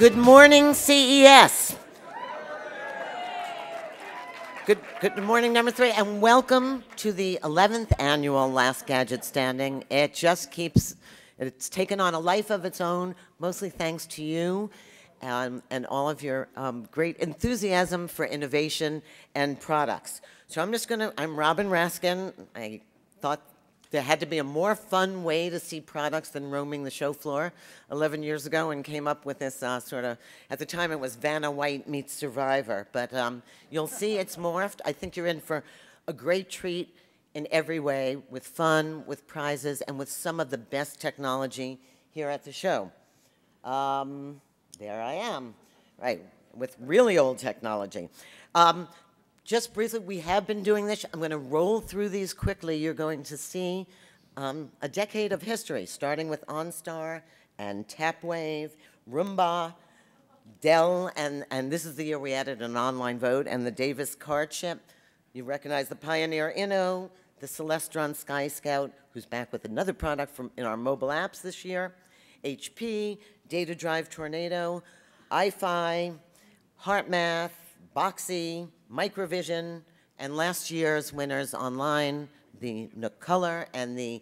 Good morning, CES. Good morning, number 3, and welcome to the 11th annual Last Gadget Standing. It just keeps, it's taken on a life of its own, mostly thanks to you and all of your great enthusiasm for innovation and products. So I'm Robin Raskin. I thought there had to be a more fun way to see products than roaming the show floor 11 years ago, and came up with this sort of, at the time it was Vanna White meets Survivor, but you'll see it's morphed. I think you're in for a great treat in every way, with fun, with prizes, and with some of the best technology here at the show. There I am, right, with really old technology. Just briefly, we have been doing this. I'm going to roll through these quickly. You're going to see a decade of history, starting with OnStar and Tapwave, Roomba, Dell, and this is the year we added an online vote, and the Davis card chip. You recognize the Pioneer Inno, the Celestron Sky Scout, who's back with another product in our mobile apps this year, HP, Data Drive Tornado, iFi, HeartMath, Boxy, Microvision, and last year's winners online, the Nook Color and the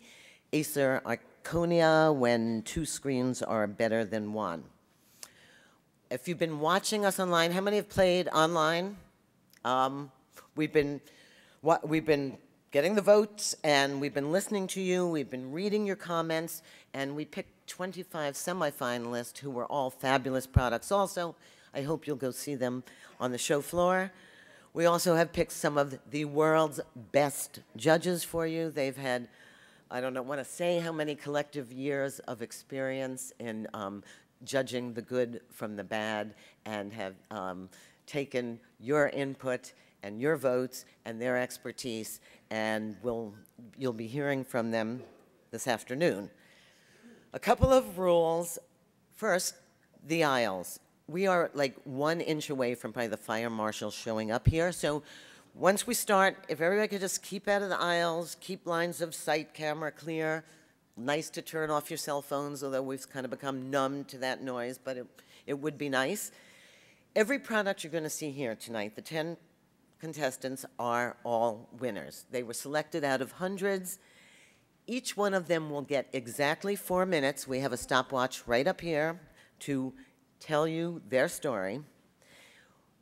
Acer Iconia, when two screens are better than one. If you've been watching us online, how many have played online? We've been getting the votes, and we've been listening to you, we've been reading your comments, and we picked 25 semifinalists who were all fabulous products also. I hope you'll go see them on the show floor. We also have picked some of the world's best judges for you. They've had, I don't want to say how many collective years of experience in judging the good from the bad, and have taken your input and your votes and their expertise, and you'll be hearing from them this afternoon. A couple of rules. First, the aisles. We are like 1 inch away from probably the fire marshal showing up here. So once we start, if everybody could just keep out of the aisles, keep lines of sight camera clear. Nice to turn off your cell phones, although we've kind of become numb to that noise, but it would be nice. Every product you're going to see here tonight, the 10 contestants are all winners. They were selected out of hundreds. Each one of them will get exactly 4 minutes. We have a stopwatch right up here to tell you their story.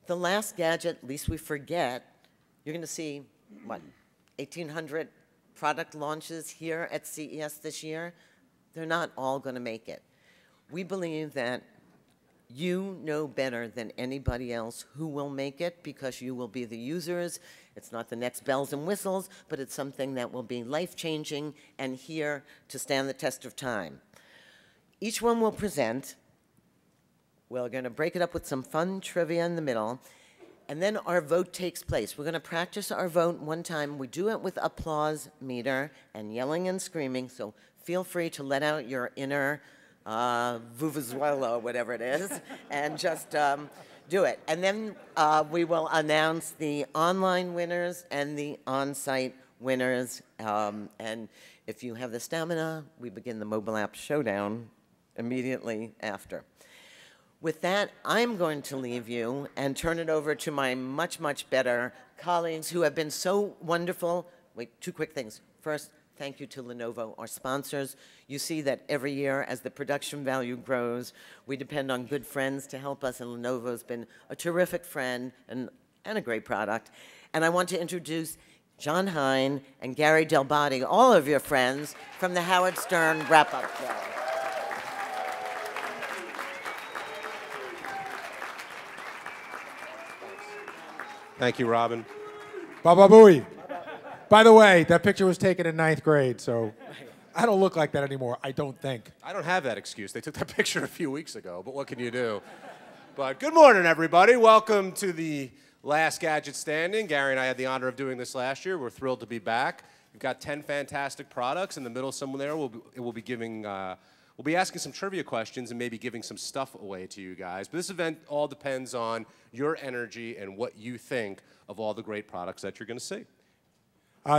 The last gadget, least we forget, you're going to see, what, 1,800 product launches here at CES this year. They're not all going to make it. We believe that you know better than anybody else who will make it, because you will be the users. It's not the next bells and whistles, but it's something that will be life-changing and here to stand the test of time. Each one will present. We're going to break it up with some fun trivia in the middle, and then our vote takes place. We're going to practice our vote one time. We do it with applause meter and yelling and screaming, so feel free to let out your inner vuvuzela, whatever it is, and just do it. And then we will announce the online winners and the on-site winners, and if you have the stamina, we begin the mobile app showdown immediately after. With that, I'm going to leave you and turn it over to my much, much better colleagues who have been so wonderful. Wait, 2 quick things. First, thank you to Lenovo, our sponsors. You see that every year as the production value grows, we depend on good friends to help us, and Lenovo's been a terrific friend and a great product. And I want to introduce John Hine and Gary Delbotti, all of your friends, from the Howard Stern Wrap-Up Show. Thank you, Robin. Baba Booey. By the way, that picture was taken in 9th grade, so I don't look like that anymore, I don't think. I don't have that excuse. They took that picture a few weeks ago, but what can you do? But good morning, everybody. Welcome to the Last Gadget Standing. Gary and I had the honor of doing this last year. We're thrilled to be back. We've got 10 fantastic products. In the middle somewhere there, we'll be asking some trivia questions and maybe giving some stuff away to you guys. But this event all depends on your energy and what you think of all the great products that you're going to see.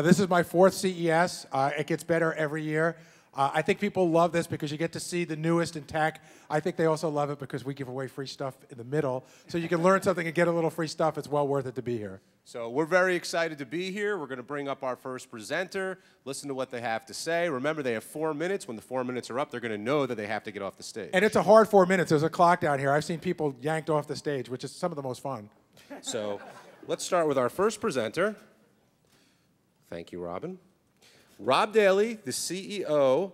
This is my 4th CES. It gets better every year. I think people love this because you get to see the newest in tech. I think they also love it because we give away free stuff in the middle. So you can learn something and get a little free stuff. It's well worth it to be here. So we're very excited to be here. We're going to bring up our first presenter, listen to what they have to say. Remember, they have 4 minutes. When the 4 minutes are up, they're going to know that they have to get off the stage. And it's a hard 4 minutes. There's a clock down here. I've seen people yanked off the stage, which is some of the most fun. So let's start with our first presenter. Thank you, Robin. Rob Daly, the CEO,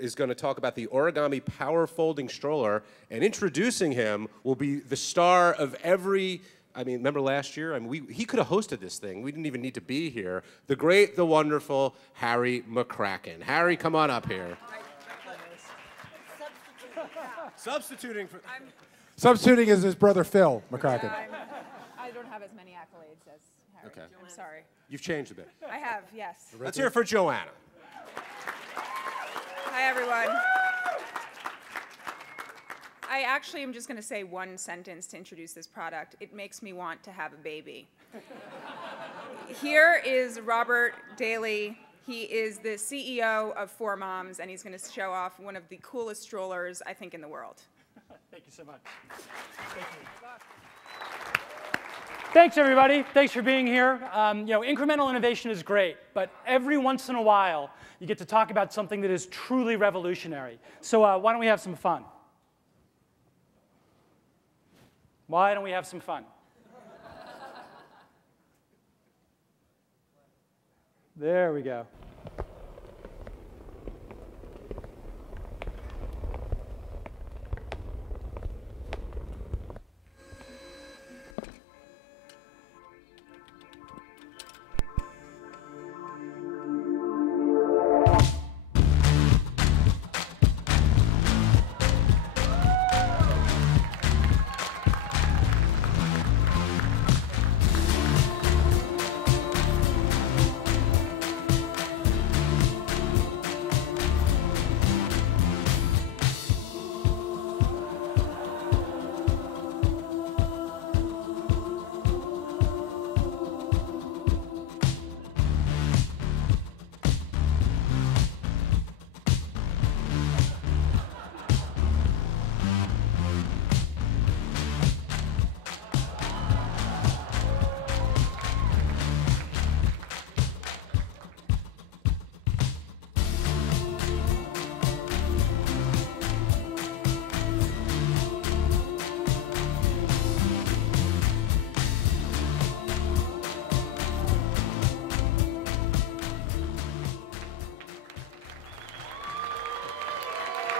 is going to talk about the Origami Power Folding Stroller, and introducing him will be the star of every, remember last year? He could have hosted this thing. We didn't even need to be here. The great, the wonderful Harry McCracken. Harry, come on up here. Substituting for... Substituting is his brother Phil McCracken. Yeah, I don't have as many accolades as Harry. Okay. I'm sorry. You've changed a bit. I have, yes. Let's hear it for Joanna. Hi, everyone. I actually am just going to say one sentence to introduce this product. It makes me want to have a baby. Here is Robert Daly. He is the CEO of 4 Moms, and he's going to show off one of the coolest strollers, I think, in the world. Thank you so much. Thank you. Thanks, everybody. Thanks for being here. Incremental innovation is great, but every once in a while, you get to talk about something that is truly revolutionary. So why don't we have some fun? Why don't we have some fun? There we go.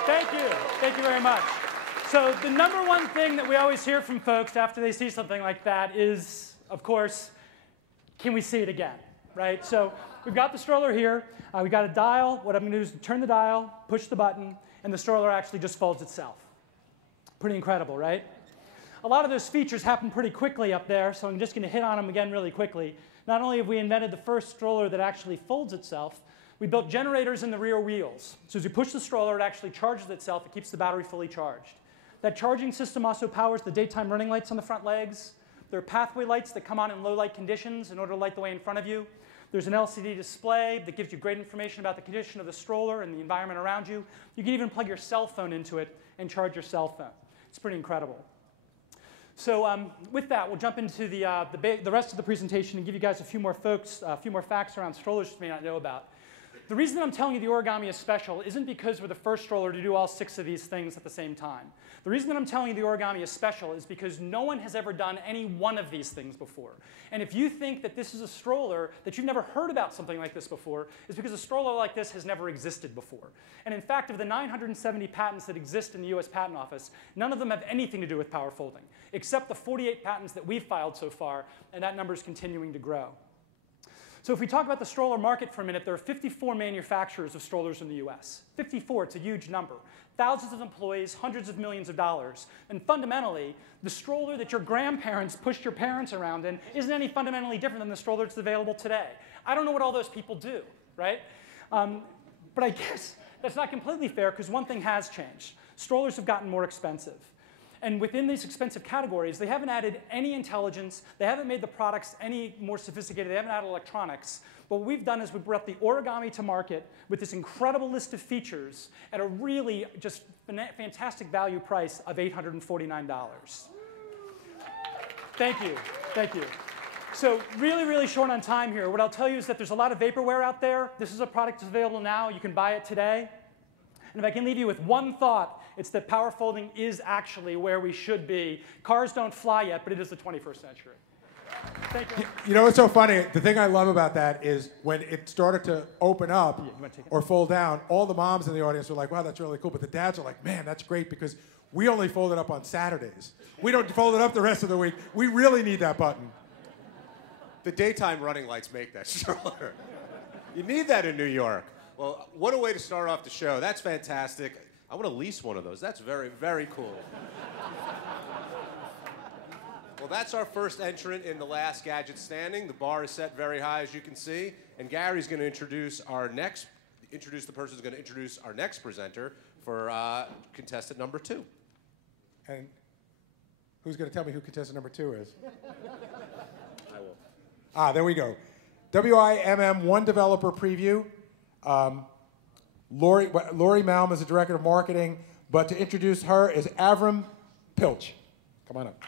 Thank you. Thank you very much. So the number one thing that we always hear from folks after they see something like that is, of course, can we see it again, right? So we've got the stroller here. We've got a dial. What I'm going to do is turn the dial, push the button, and the stroller actually just folds itself. Pretty incredible, right? A lot of those features happen pretty quickly up there, so I'm just going to hit on them again really quickly. Not only have we invented the first stroller that actually folds itself, we built generators in the rear wheels. So as you push the stroller, it actually charges itself. It keeps the battery fully charged. That charging system also powers the daytime running lights on the front legs. There are pathway lights that come on in low light conditions in order to light the way in front of you. There's an LCD display that gives you great information about the condition of the stroller and the environment around you. You can even plug your cell phone into it and charge your cell phone. It's pretty incredible. So with that, we'll jump into the rest of the presentation and give you guys a few more facts around strollers you may not know about. The reason that I'm telling you the Origami is special isn't because we're the first stroller to do all 6 of these things at the same time. The reason that I'm telling you the Origami is special is because no one has ever done any one of these things before. And if you think that this is a stroller, that you've never heard about something like this before, is because a stroller like this has never existed before. And in fact, of the 970 patents that exist in the US Patent Office, none of them have anything to do with power folding, except the 48 patents that we've filed so far, and that number is continuing to grow. So if we talk about the stroller market for a minute, there are 54 manufacturers of strollers in the US. 54, it's a huge number. Thousands of employees, hundreds of millions of dollars. And fundamentally, the stroller that your grandparents pushed your parents around in isn't any fundamentally different than the stroller that's available today. I don't know what all those people do, right? But I guess that's not completely fair because one thing has changed. Strollers have gotten more expensive. And within these expensive categories, they haven't added any intelligence. They haven't made the products any more sophisticated. They haven't added electronics. But what we've done is we brought the Origami to market with this incredible list of features at a really just fantastic value price of $849. Thank you. Thank you. So really, really short on time here. What I'll tell you is that there's a lot of vaporware out there. This is a product that's available now. You can buy it today. And if I can leave you with one thought, it's that power folding is actually where we should be. Cars don't fly yet, but it is the 21st century. Thank you. You know what's so funny? The thing I love about that is when it started to open up or fold down, all the moms in the audience were like, wow, that's really cool. But the dads are like, man, that's great because we only fold it up on Saturdays. We don't fold it up the rest of the week. We really need that button. The daytime running lights make that stroller. You need that in New York. Well, what a way to start off the show. That's fantastic. I want to lease one of those. That's very, very cool. Well, that's our first entrant in the last Gadget standing. The bar is set very high, as you can see. And Gary's going to introduce the person who's going to introduce our next presenter for contestant number 2. And who's going to tell me who contestant number 2 is? I will. Ah, there we go. WIMM One Developer Preview. Lori Malm is the Director of Marketing, but to introduce her is Avram Pilch. Come on up.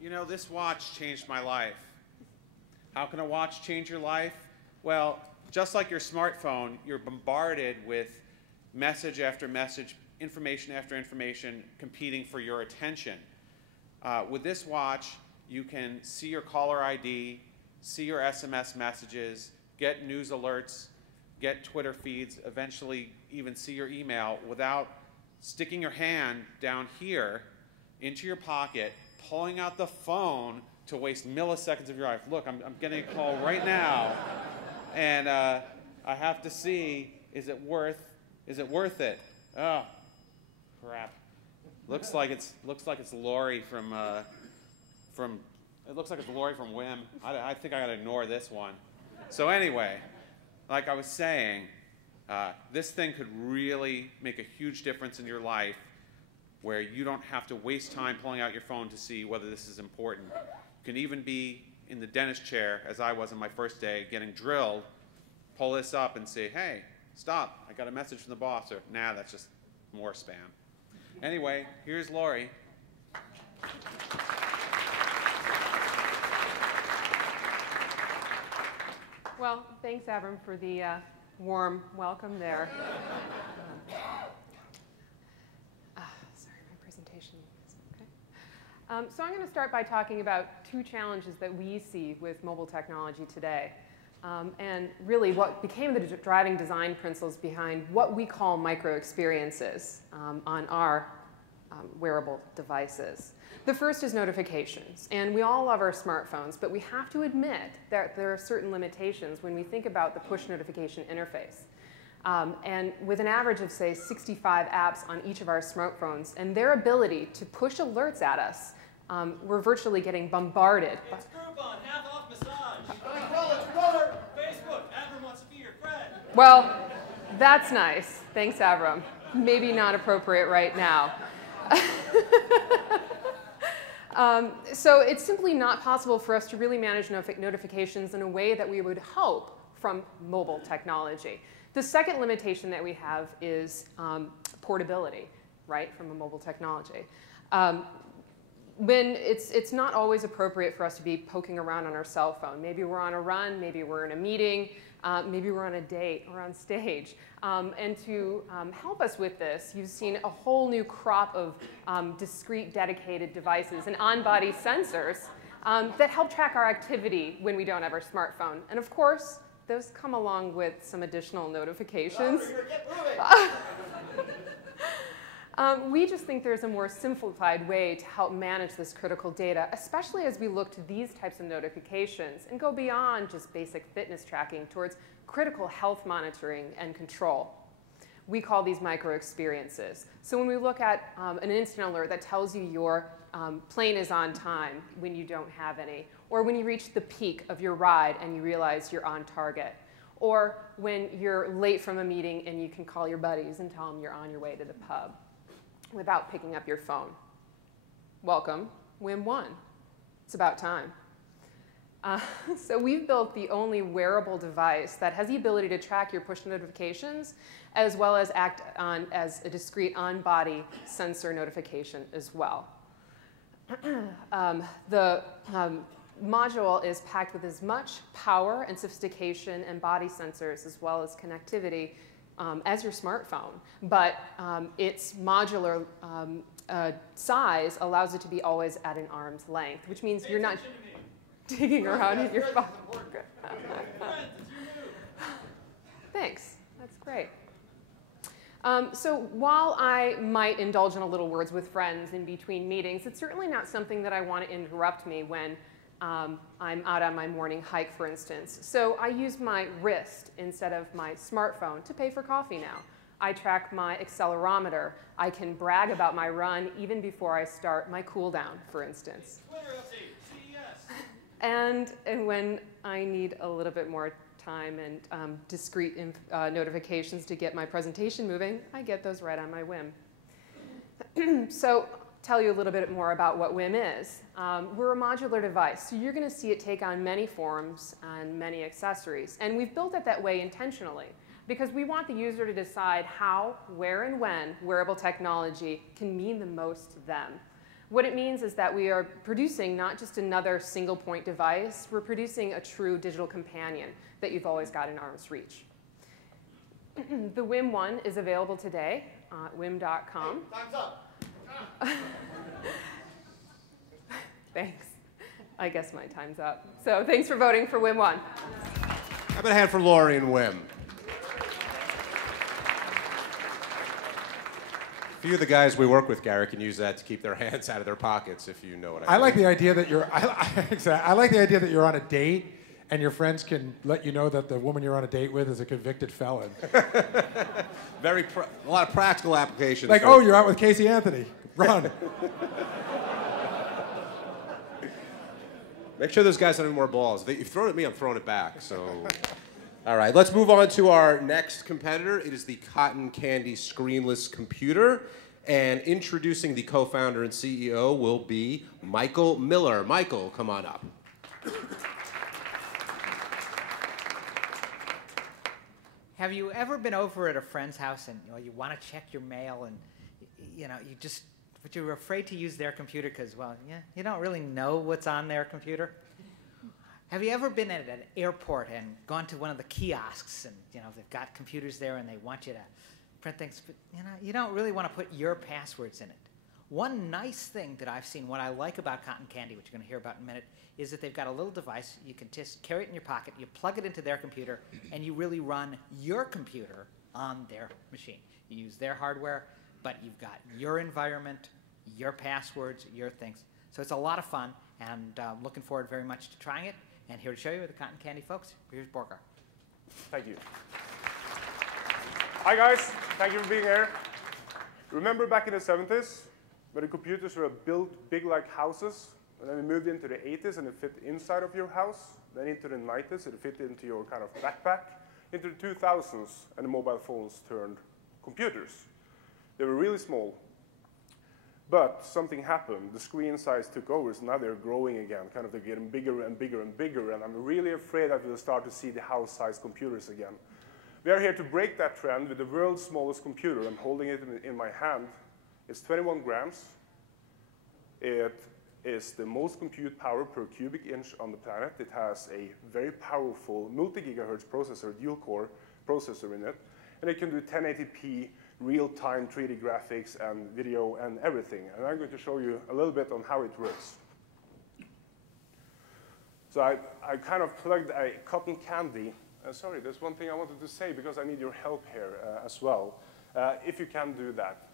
You know, this watch changed my life. How can a watch change your life? Well, just like your smartphone, you're bombarded with message after message, information after information, competing for your attention. With this watch, you can see your caller ID, see your SMS messages, get news alerts, get Twitter feeds, eventually even see your email without sticking your hand down here into your pocket, pulling out the phone to waste milliseconds of your life. Look, I'm getting a call right now, and I have to see, is it worth it? Oh, crap. Looks like it's Lori from Whim. I think I gotta ignore this one. So anyway, like I was saying, this thing could really make a huge difference in your life where you don't have to waste time pulling out your phone to see whether this is important. You can even be in the dentist chair, as I was on my first day, getting drilled, pull this up and say, hey, stop, I got a message from the boss, or nah, that's just more spam. Anyway, here's Lori. Well, thanks, Avram, for the warm welcome there. Sorry, my presentation is okay. So I'm going to start by talking about 2 challenges that we see with mobile technology today, and really what became the driving design principles behind what we call micro experiences on our wearable devices. The first is notifications, and we all love our smartphones, but we have to admit that there are certain limitations when we think about the push notification interface. And with an average of, say, 65 apps on each of our smartphones, and their ability to push alerts at us, we're virtually getting bombarded. It's Groupon, half off massage. Stroller, Facebook, Avram wants to be your friend. Well, that's nice. Thanks, Avram. Maybe not appropriate right now. So it's simply not possible for us to really manage notifications in a way that we would hope from mobile technology. The second limitation that we have is portability, right, from a mobile technology. When it's not always appropriate for us to be poking around on our cell phone. Maybe we're on a run, maybe we're in a meeting, maybe we're on a date or on stage. And to help us with this, you've seen a whole new crop of discrete, dedicated devices and on-body sensors that help track our activity when we don't have our smartphone. And of course, those come along with some additional notifications. We just think there's a more simplified way to help manage this critical data, especially as we look to these types of notifications and go beyond just basic fitness tracking towards critical health monitoring and control. We call these micro experiences. So when we look at an instant alert that tells you your plane is on time when you don't have any, or when you reach the peak of your ride and you realize you're on target, or when you're late from a meeting and you can call your buddies and tell them you're on your way to the pub without picking up your phone. Welcome, Whim 1. It's about time. So we've built the only wearable device that has the ability to track your push notifications as well as act on as a discrete on-body sensor notification as well. The module is packed with as much power and sophistication and body sensors as well as connectivity as your smartphone, but its modular size allows it to be always at an arm's length, which means you're not digging around in your phone. Thanks. That's great. So while I might indulge in a little words with friends in between meetings, it's certainly not something that I want to interrupt me when I'm out on my morning hike, for instance. So I use my wrist instead of my smartphone to pay for coffee now. I track my accelerometer. I can brag about my run even before I start my cool down, for instance. Twitter update, CES. And when I need a little bit more time and discrete notifications to get my presentation moving, I get those right on my Whim. So tell you a little bit more about what Whim is. We're a modular device, so you're going to see it take on many forms and many accessories. And we've built it that way intentionally because we want the user to decide how, where, and when wearable technology can mean the most to them. What it means is that we are producing not just another single-point device, we're producing a true digital companion that you've always got in arm's reach. The Whim 1 is available today at whim.com. Hey, time's up. Thanks. I guess my time's up. So thanks for voting for Whim 1. How about a hand for Lori and Whim? A few of the guys we work with, Gary, can use that to keep their hands out of their pockets, if you know what I mean. I like the idea that you're. I like the idea that you're on a date and your friends can let you know that the woman you're on a date with is a convicted felon. A lot of practical applications. Like, oh, you're out with Casey Anthony. Run. Make sure those guys don't have any more balls. If you've thrown it at me, I'm throwing it back. So, all right, let's move on to our next competitor. It is the Cotton Candy Screenless Computer. And introducing the co-founder and CEO will be Michael Miller. Michael, come on up. Have you ever been over at a friend's house and you want to check your mail and but you're afraid to use their computer because, well, yeah, you don't really know what's on their computer? Have you ever been at an airport and gone to one of the kiosks and they've got computers there and they want you to print things, but you don't really want to put your passwords in it? One nice thing that I've seen, what I like about Cotton Candy, which you're going to hear about in a minute, is that they've got a little device. You can just carry it in your pocket, you plug it into their computer, and you really run your computer on their machine. You use their hardware, but you've got your environment, your passwords, your things. So it's a lot of fun, and looking forward very much to trying it. And here to show you are the Cotton Candy folks. Here's Borgar. Thank you. Hi, guys. Thank you for being here. Remember back in the 70s when the computers were built big like houses? And then we moved into the 80s and it fit inside of your house. Then into the 90s, it fit into your kind of backpack. Into the 2000s, and the mobile phones turned computers. They were really small. But something happened. The screen size took over, so now they're growing again. Kind of they're getting bigger and bigger and bigger. And I'm really afraid that we'll start to see the house-sized computers again. We are here to break that trend with the world's smallest computer. I'm holding it in my hand. It's 21 grams. It is the most compute power per cubic inch on the planet. It has a very powerful multi-gigahertz processor, dual-core processor in it. And it can do 1080p real-time 3D graphics and video and everything. And I'm going to show you a little bit on how it works. So I kind of plugged a cotton candy. Sorry, there's one thing I wanted to say because I need your help here as well, if you can do that.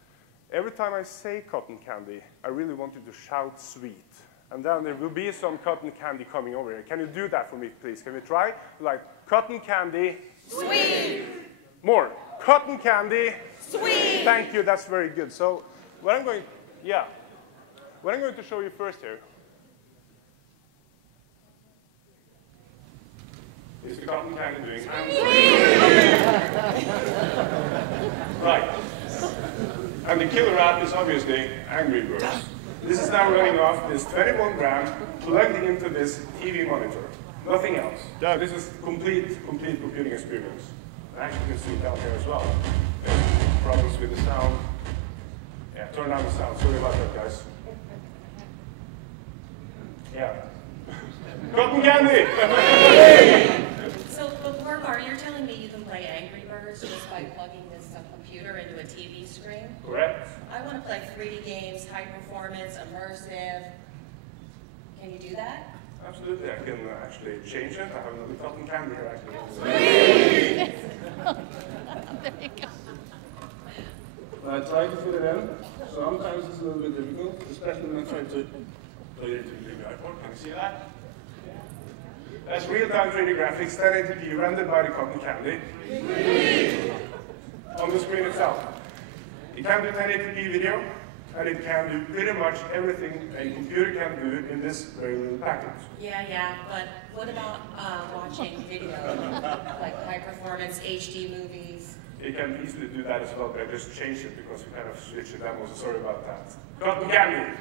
Every time I say cotton candy, I really want you to shout sweet. And then there will be some cotton candy coming over here. Can you do that for me, please? Can we try? Like, cotton candy. Sweet. More. Cotton candy. Sweet. Thank you, that's very good. So what I'm going to show you first here is the cotton candy doing right. And the killer app is obviously Angry Birds. This is now running off this 21 gram plugged into this TV monitor. Nothing else. So this is complete computing experience. Actually, you can see it down here as well. There's problems with the sound. Yeah, turn down the sound. Sorry about that, guys. Yeah. Cotton candy! So before Bar, you're telling me you can play Angry Birds just by plugging this computer into a TV screen? Correct. I want to play 3D games, high performance, immersive. Can you do that? Absolutely, I can actually change it. I have another cotton candy here actually. There you go. I try to fit it in. Sometimes it's a little bit difficult, especially when I'm trying to play it into the big iPod. Can you see that? That's real-time 3D graphics, 1080p, rendered by the cotton candy on the screen itself. It can do 1080p video, and it can do pretty much everything a computer can do in this very little package. Yeah, but what about watching video, like high performance HD movies? It can easily do that as well, but I just changed it because we kind of switched it down. So sorry about that. Cotton candy!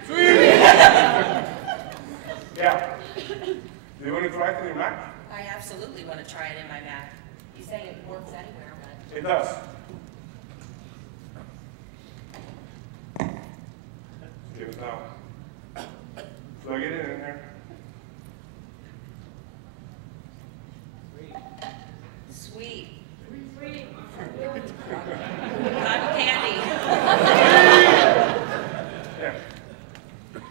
Yeah. Do you want to try it on your Mac? I absolutely want to try it in my Mac. You say it works anywhere, but... It does. Give it now. Plug it in here. Sweet. Cotton candy. Yeah.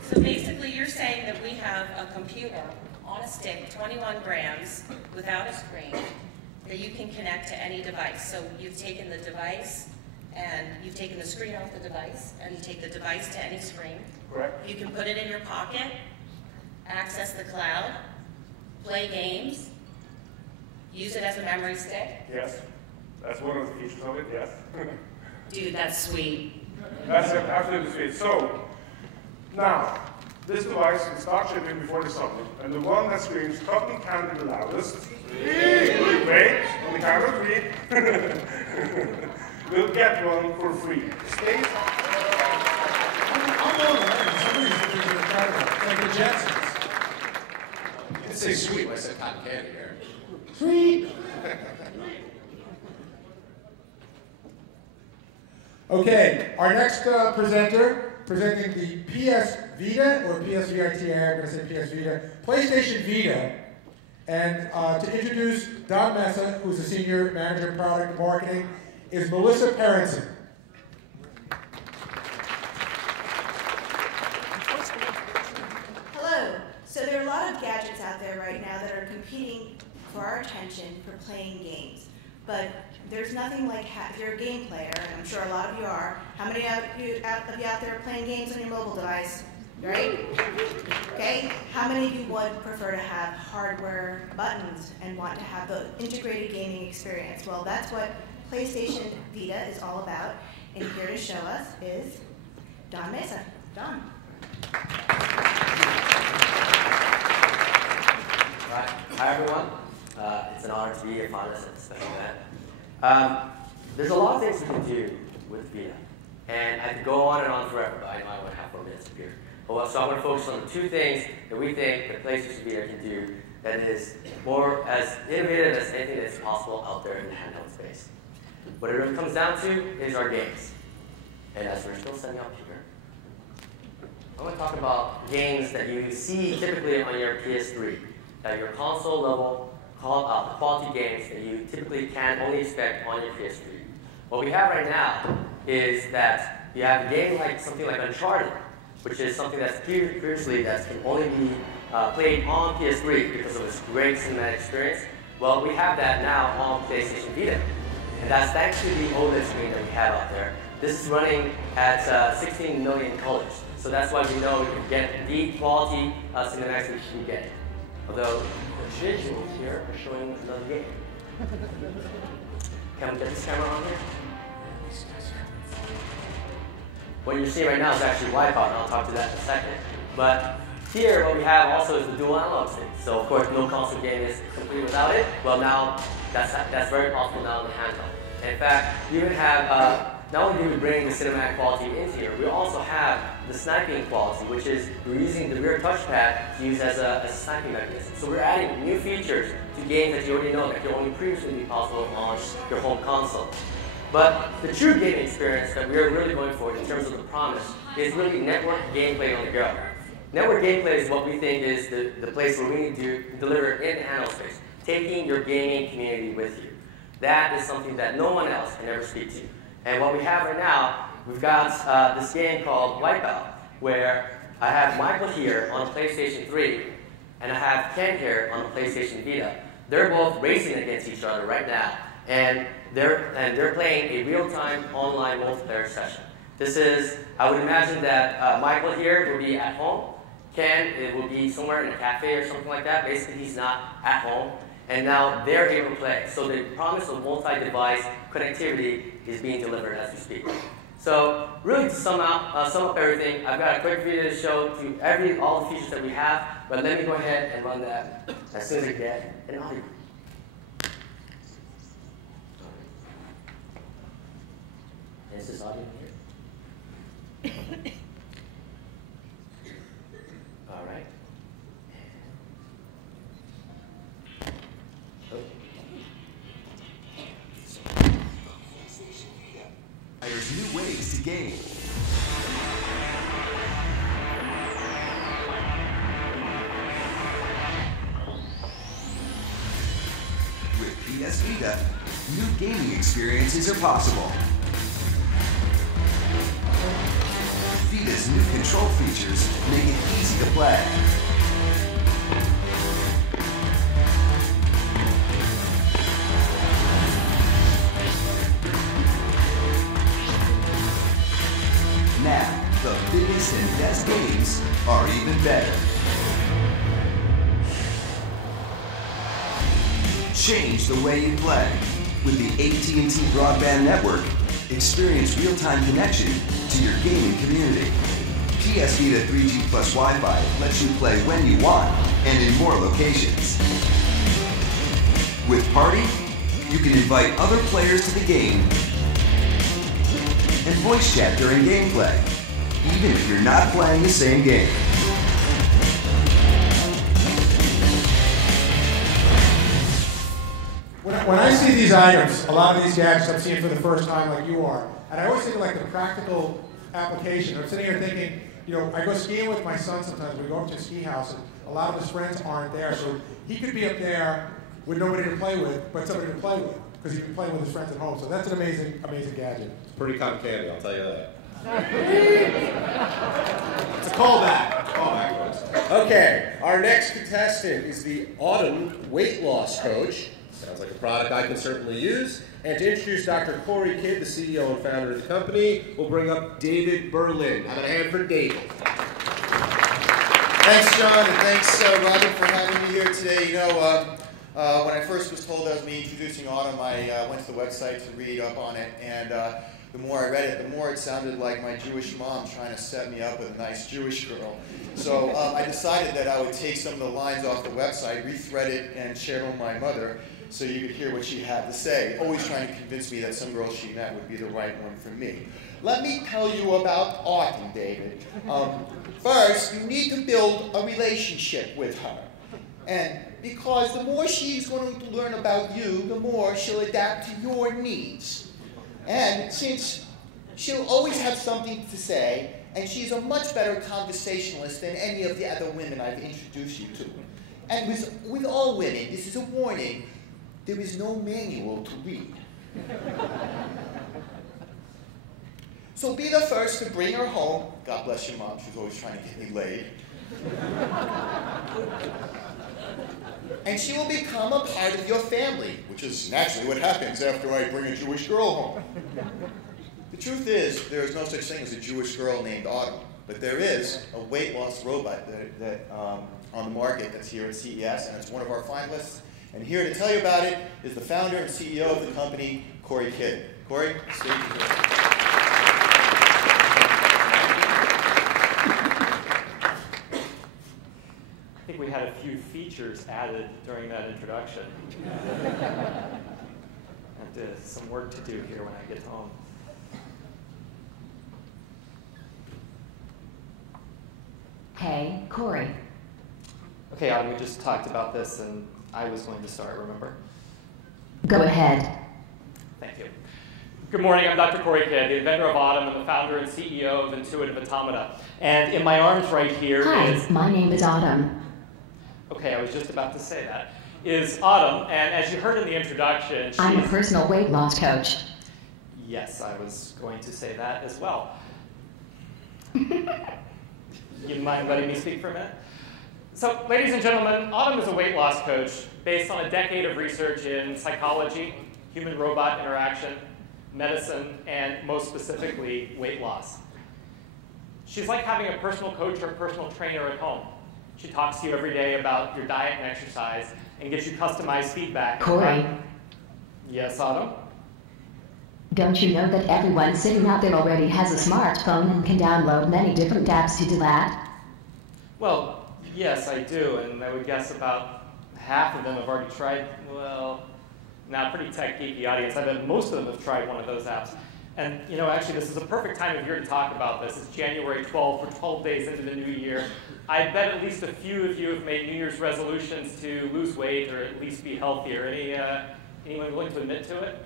So basically you're saying that we have a computer on a stick, 21 grams, without a screen, that you can connect to any device. So you've taken the device, and you've taken the screen off the device, and you take the device to any screen. Correct. You can put it in your pocket, access the cloud, play games, use it as a memory stick. Yes. That's one of the features of it, yes. Dude, that's sweet. That's absolutely sweet. So, now, this device will start shipping before the summer, and the one that screams cotton candy the loudest, wait, on the count of 3, will get one for free. Stay. I'm all right. Some of these things are incredible. Like the Jetsons. You didn't say sweet, I said cotton candy here. Sweet. Okay, our next presenter, presenting the PS Vita, or PS Vita, I'm going to say PS Vita, PlayStation Vita. And to introduce Don Mesa, who's the Senior Manager of Product Marketing, is Melissa Parenson. Hello. So there are a lot of gadgets out there right now that are competing for our attention for playing games. But there's nothing like, if you're a game player, and I'm sure a lot of you are, how many of you out there are playing games on your mobile device? Right? Okay? How many of you would prefer to have hardware buttons and want to have the integrated gaming experience? Well, that's what PlayStation Vita is all about. And here to show us is Don Mesa. Don. Right. Hi, everyone. It's an honor to be a finalist at this special event. There's a lot of things we can do with Vita. And I could go on and on forever, but I know I only have 4 minutes up here. So I'm going to focus on the 2 things that we think the PlayStation Vita can do that is more as innovative as anything that's possible out there in the handheld space. What it really comes down to is our games. And as we're still setting up here, I want to talk about games that you see typically on your PS3, that your console level quality games that you typically can only expect on your PS3. What we have right now is that you have a game like something like Uncharted, which is something that's previously that can only be played on PS3 because of its great cinematic experience. Well, we have that now on PlayStation Vita. And that's thanks to the OLED screen that we have out there. This is running at 16 million colors. So that's why we know we can get the quality cinematics we should get. Although the visuals here are showing another game. Can we get this camera on here? What you're seeing right now is actually Wipeout, and I'll talk to that in a second. But Here, what we have also is the dual analog stick. So of course, no console game is complete without it. Well, now that's very possible now in the handheld. In fact, we even have, not only do we bring the cinematic quality into here, we also have the sniping quality, which is we're using the rear touchpad to use as a sniping mechanism. So we're adding new features to games that you already know that could only previously be possible on your home console. But the true gaming experience that we're really going for in terms of the promise is really network gameplay on the go. Network gameplay is what we think is the place where we need to deliver in the handheld space, taking your gaming community with you. That is something that no one else can ever speak to. And what we have right now, we've got this game called Wipeout, where I have Michael here on the PlayStation 3, and I have Ken here on the PlayStation Vita. They're both racing against each other right now, and they're playing a real-time online multiplayer session. This is, I would imagine that Michael here will be at home. Ken, it will be somewhere in a cafe or something like that. Basically, he's not at home. And now they're able to play. So the promise of multi-device connectivity is being delivered as we speak. So really to sum up everything, I've got a quick video to show to all the features that we have, but let me go ahead and run that as soon as I get an audio. Is this audio here? All right. There's new ways to game. With PS Vita, new gaming experiences are possible. Vita's new control features make it easy to play. Now, the biggest and best games are even better. Change the way you play. With the AT&T broadband network, experience real-time connection to your gaming community. PS Vita 3G plus Wi-Fi lets you play when you want and in more locations. With Party, you can invite other players to the game and voice chat during gameplay, even if you're not playing the same game. When I see these items, a lot of these gadgets I'm seeing for the first time like you are, and I always think of like the practical application. I'm sitting here thinking, you know, I go skiing with my son sometimes. We go up to a ski house, and a lot of his friends aren't there, so he could be up there with nobody to play with, but somebody to play with, because he can play with his friends at home. So that's an amazing, amazing gadget. It's pretty cotton candy, I'll tell you that. It's a callback. It's a callback, folks. Okay, our next contestant is the Autumn Weight Loss Coach. Sounds like a product I can certainly use. And to introduce Dr. Corey Kidd, the CEO and founder of the company, we'll bring up David Berlin. How about a hand for David? Thanks, John, and thanks, Robin, for having me here today. You know, when I first was told I was me introducing Autumn, I went to the website to read up on it, and the more I read it, the more it sounded like my Jewish mom trying to set me up with a nice Jewish girl. So I decided that I would take some of the lines off the website, rethread it, and share it with my mother so you could hear what she had to say, always trying to convince me that some girl she met would be the right one for me. Let me tell you about Autumn, David. First, you need to build a relationship with her. And because the more she's going to learn about you, the more she'll adapt to your needs. And since she'll always have something to say, and she's a much better conversationalist than any of the other women I've introduced you to. And with all women, this is a warning, there is no manual to read. So be the first to bring her home. God bless your mom, she's always trying to get me laid. And she will become a part of your family, which is naturally what happens after I bring a Jewish girl home. The truth is, there is no such thing as a Jewish girl named Autumn, but there is a weight loss robot that on the market that's here at CES, and it's one of our finalists. And here to tell you about it is the founder and CEO of the company, Corey Kidd. Corey, stay here. features added during that introduction. I have some work to do here when I get home. Hey, Corey. Okay, Autumn, we just talked about this, and I was going to start, remember? Go ahead. Thank you. Good morning, I'm Dr. Corey Kidd, the inventor of Autumn and the founder and CEO of Intuitive Automata. And in my arms right here is... Hi, my name is Autumn. Okay, I was just about to say that. Is Autumn, and as you heard in the introduction, she's... I'm a personal weight loss coach. Yes, I was going to say that as well. You mind letting me speak for a minute? So, ladies and gentlemen, Autumn is a weight loss coach based on a decade of research in psychology, human-robot interaction, medicine, and most specifically, weight loss. She's like having a personal coach or a personal trainer at home. She talks to you every day about your diet and exercise and gives you customized feedback. Corey. Yes, Autumn? Don't you know that everyone sitting out there already has a smartphone and can download many different apps to do that? Well, yes, I do, and I would guess about half of them have already tried, well, now pretty tech-geeky audience. I bet most of them have tried one of those apps. And, you know, actually, this is a perfect time of year to talk about this. It's January 12th, we're 12 days into the new year. I bet at least a few of you have made New Year's resolutions to lose weight or at least be healthier. Anyone willing to admit to it?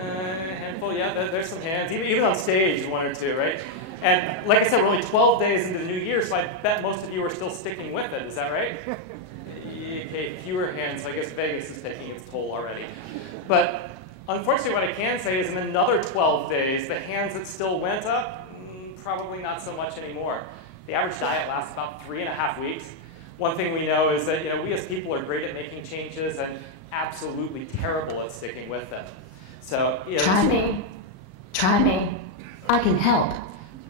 A handful, yeah, there's some hands. Even on stage, one or two, right? And like I said, we're only 12 days into the new year, so I bet most of you are still sticking with it. Is that right? Okay, fewer hands, so I guess Vegas is taking its toll already. But unfortunately, what I can say is in another 12 days, the hands that still went up, probably not so much anymore. The average diet lasts about 3.5 weeks. One thing we know is that we as people are great at making changes and absolutely terrible at sticking with them. So, Try me. I can help.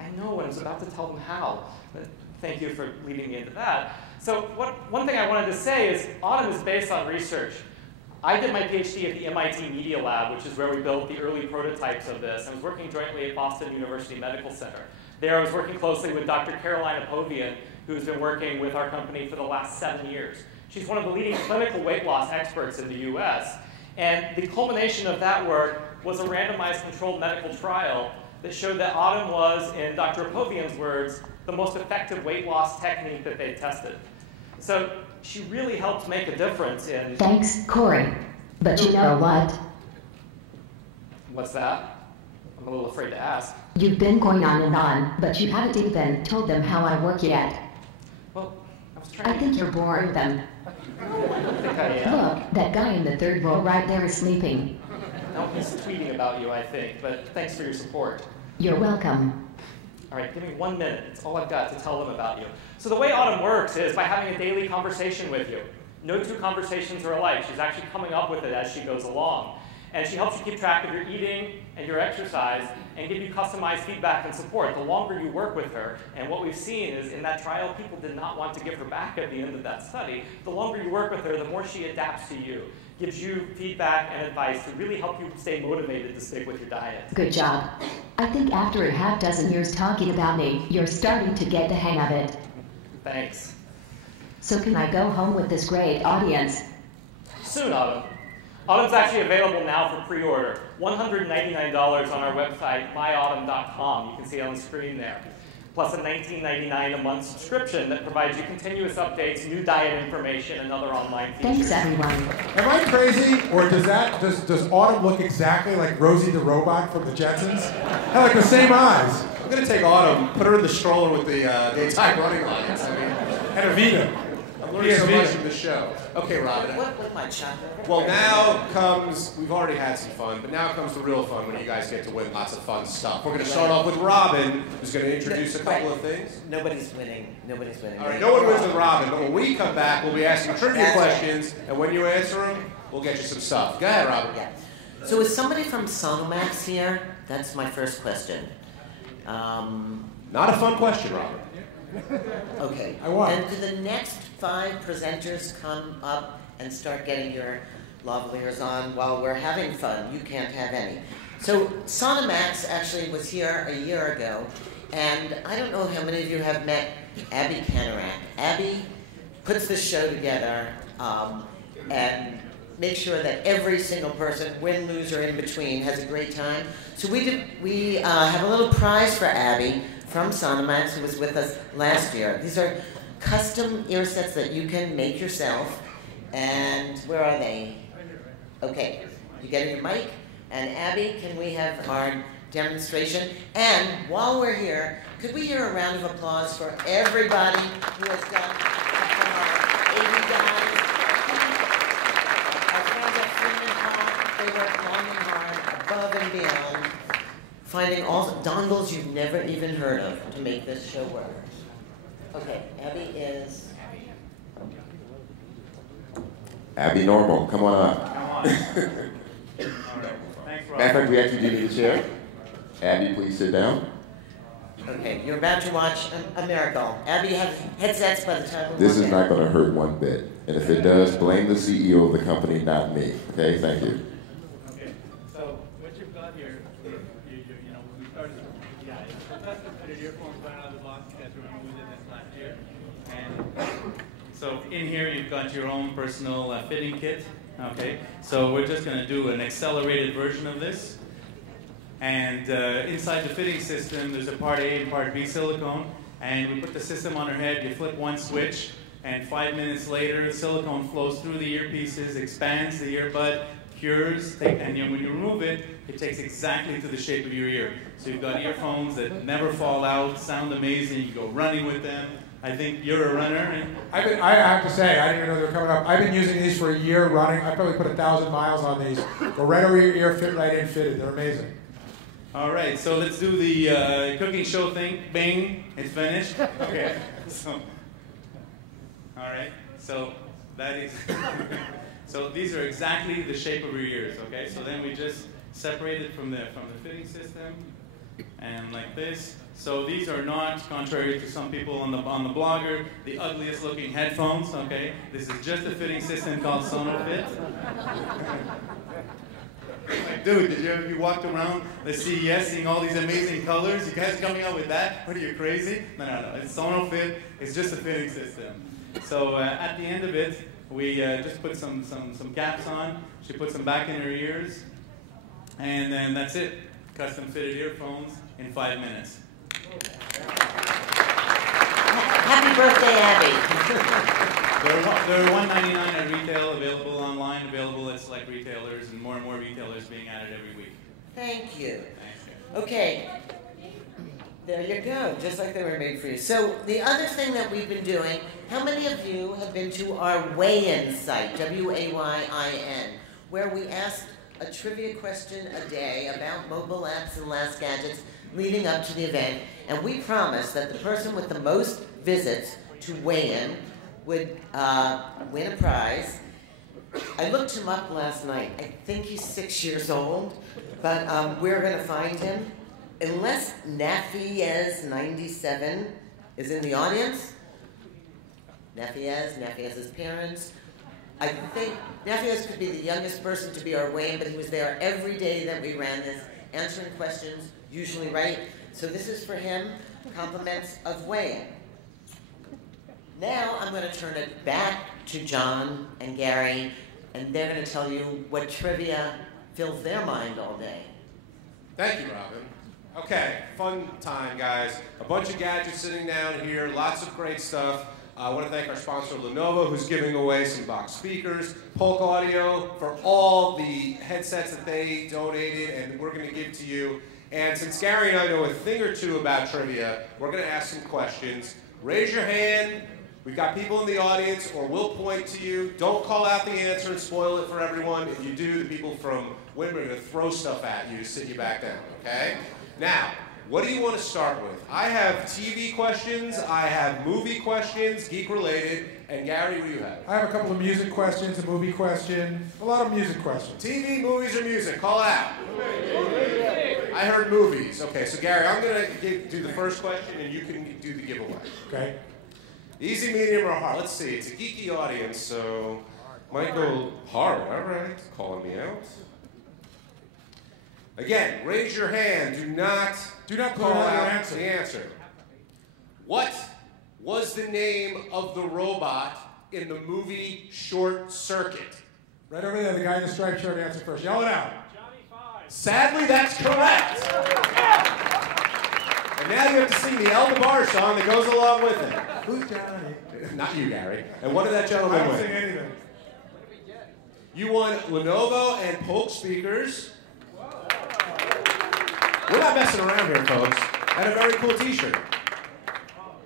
I know, and I was about to tell them how. But thank you for leading me into that. So one thing I wanted to say is Autumn is based on research. I did my PhD at the MIT Media Lab, which is where we built the early prototypes of this. I was working jointly at Boston University Medical Center. There I was working closely with Dr. Caroline Apovian, who's been working with our company for the last 7 years. She's one of the leading clinical weight loss experts in the US. And the culmination of that work was a randomized controlled medical trial that showed that Autumn was, in Dr. Apovian's words, the most effective weight loss technique that they tested. So she really helped make a difference in... Thanks, Corey. But you know what? What's that? I'm a little afraid to ask. You've been going on and on, but you haven't even told them how I work yet. Well, I was trying I think you're boring them. I think I am. Look, that guy in the third row right there is sleeping. No, he's tweeting about you, I think, but thanks for your support. You're welcome. All right, give me 1 minute. It's all I've got to tell them about you. So the way Autumn works is by having a daily conversation with you. No two conversations are alike. She's actually coming up with it as she goes along. And she helps you keep track of your eating and your exercise and give you customized feedback and support. The longer you work with her, and what we've seen is in that trial, people did not want to give her back at the end of that study. The longer you work with her, the more she adapts to you, gives you feedback and advice to really help you stay motivated to stick with your diet. Good job. I think after a half dozen years talking about me, you're starting to get the hang of it. Thanks. So can I go home with this great audience? Soon, Autumn. Autumn's actually available now for pre-order. $199 on our website, myautumn.com. You can see it on the screen there. Plus a $19.99 a month subscription that provides you continuous updates, new diet information, and other online features. Thanks, everyone. Am I crazy, or does Autumn look exactly like Rosie the Robot from the Jetsons? Had like the same eyes. I'm gonna take Autumn, put her in the stroller with the daytime running lights. I mean, and a Vita. I'm learning so much from the show. Okay, Robin. What with my chocolate? Well, now comes, we've already had some fun, but now comes the real fun when you guys get to win lots of fun stuff. We're going to start off with Robin, who's going to introduce a couple of things. Nobody's winning. Nobody's winning. All right, no one wins with Robin, but when we come back, we'll be asking trivia questions, and when you answer them, we'll get you some stuff. Go ahead, Robin. Yeah. So is somebody from Sonomax here? That's my first question. Not a fun question, Robin. Okay. I won. And do the next 5 presenters come up and start getting your lavaliers on while we're having fun? You can't have any. So Sonomax actually was here a year ago, and I don't know how many of you have met Abby Canarak. Abby puts this show together and makes sure that every single person, win, lose, or in between, has a great time. So we have a little prize for Abby from Sonomax, who was with us last year. These are custom ear sets that you can make yourself. And where are they? Okay, you get your mic. And Abby, can we have our demonstration? And while we're here, could we hear a round of applause for everybody who has done our 80 guys? Our friends at Freeman Hall, they work long and hard, above and beyond, finding all dongles you've never even heard of to make this show work. Okay, Abby is... Abby Normal, come on up. Come on. All right. Thanks, Rob. Matter of fact, we actually do need a chair. Abby, please sit down. Okay, you're about to watch a miracle. Abby, you have headsets by the time we This walk is in. not going to hurt one bit. And if it does, blame the CEO of the company, not me. Okay, thank you. Okay, so what you've got here, you know, when we started, yeah, it's custom fitted earphones right out of the box. You guys remember we did this last year. And so in here you've got your own personal fitting kit. Okay, so we're just going to do an accelerated version of this. And inside the fitting system, there's a part A and part B silicone. And we put the system on her head, you flip one switch, and 5 minutes later, the silicone flows through the earpieces, expands the earbud, cures, and when you remove it, it takes exactly to the shape of your ear. So you've got earphones that never fall out, sound amazing, you go running with them. I think you're a runner. And I have to say, I didn't even know they were coming up. I've been using these for a year running. I probably put 1,000 miles on these. Go right over your ear, fit right in, fitted. They're amazing. all right, so let's do the cooking show thing. Bing, it's finished. Okay, so, all right, so that is, so these are exactly the shape of your ears, okay? So then we just separate it from the fitting system, and like this. So these are not, contrary to some people on the blogger, the ugliest looking headphones, okay? This is just a fitting system called SonoFit. Like, dude, have you walked around the CES seeing all these amazing colors? You guys coming up with that? What are you, crazy? No. It's SonoFit. It's just a fitting system. So at the end of it, we just put some caps on. She puts them back in her ears. And then that's it. Custom fitted earphones in 5 minutes. Happy birthday, Abby. They're $1.99 at retail, available online, available at select retailers, and more retailers being added every week. Thank you. Okay. There you go, just like they were made for you. So the other thing that we've been doing, how many of you have been to our Weigh-In site, W-A-Y-I-N, where we asked a trivia question a day about mobile apps and last gadgets leading up to the event, and we promised that the person with the most visits to Weigh-In would win a prize. I looked him up last night. I think he's 6 years old, but we're going to find him. Unless Nafiez97 is in the audience. Nafiez's parents. I think Nafiez could be the youngest person to be our Weigh-In, but he was there every day that we ran this, answering questions, usually right. So this is for him, compliments of Weigh-In. Now I'm going to turn it back to John and Gary, and they're going to tell you what trivia fills their mind all day. Thank you, Robin. Okay, fun time, guys. A bunch of gadgets sitting down here, lots of great stuff. I want to thank our sponsor, Lenovo, who's giving away some box speakers, Polk Audio, for all the headsets that they donated, and we're going to give to you. And since Gary and I know a thing or two about trivia, we're going to ask some questions. Raise your hand. We've got people in the audience, or we'll point to you. Don't call out the answer and spoil it for everyone. If you do, the people from Whim are going to throw stuff at you to sit you back down, okay? Now, what do you want to start with? I have TV questions, I have movie questions, geek-related, and Gary, what do you have? I have a couple of music questions, a movie question, a lot of music questions. TV, movies, or music? Call out. I heard movies. Okay, so Gary, I'm going to do the first question, and you can do the giveaway. Okay. Easy, medium, or hard? Let's see. It's a geeky audience, so might go hard. All right, calling me out. Again, raise your hand. Do not call out the answer. What was the name of the robot in the movie Short Circuit? Right over there, the guy in the striped shirt answer first. Yell it out. Sadly, that's correct. And now you have to sing the El DeBar song that goes along with it. Who's Johnny? Not you, Gary. And what did that gentleman I don't win? sing anything. You won Lenovo and Polk speakers. We're not messing around here, folks. And a very cool t-shirt.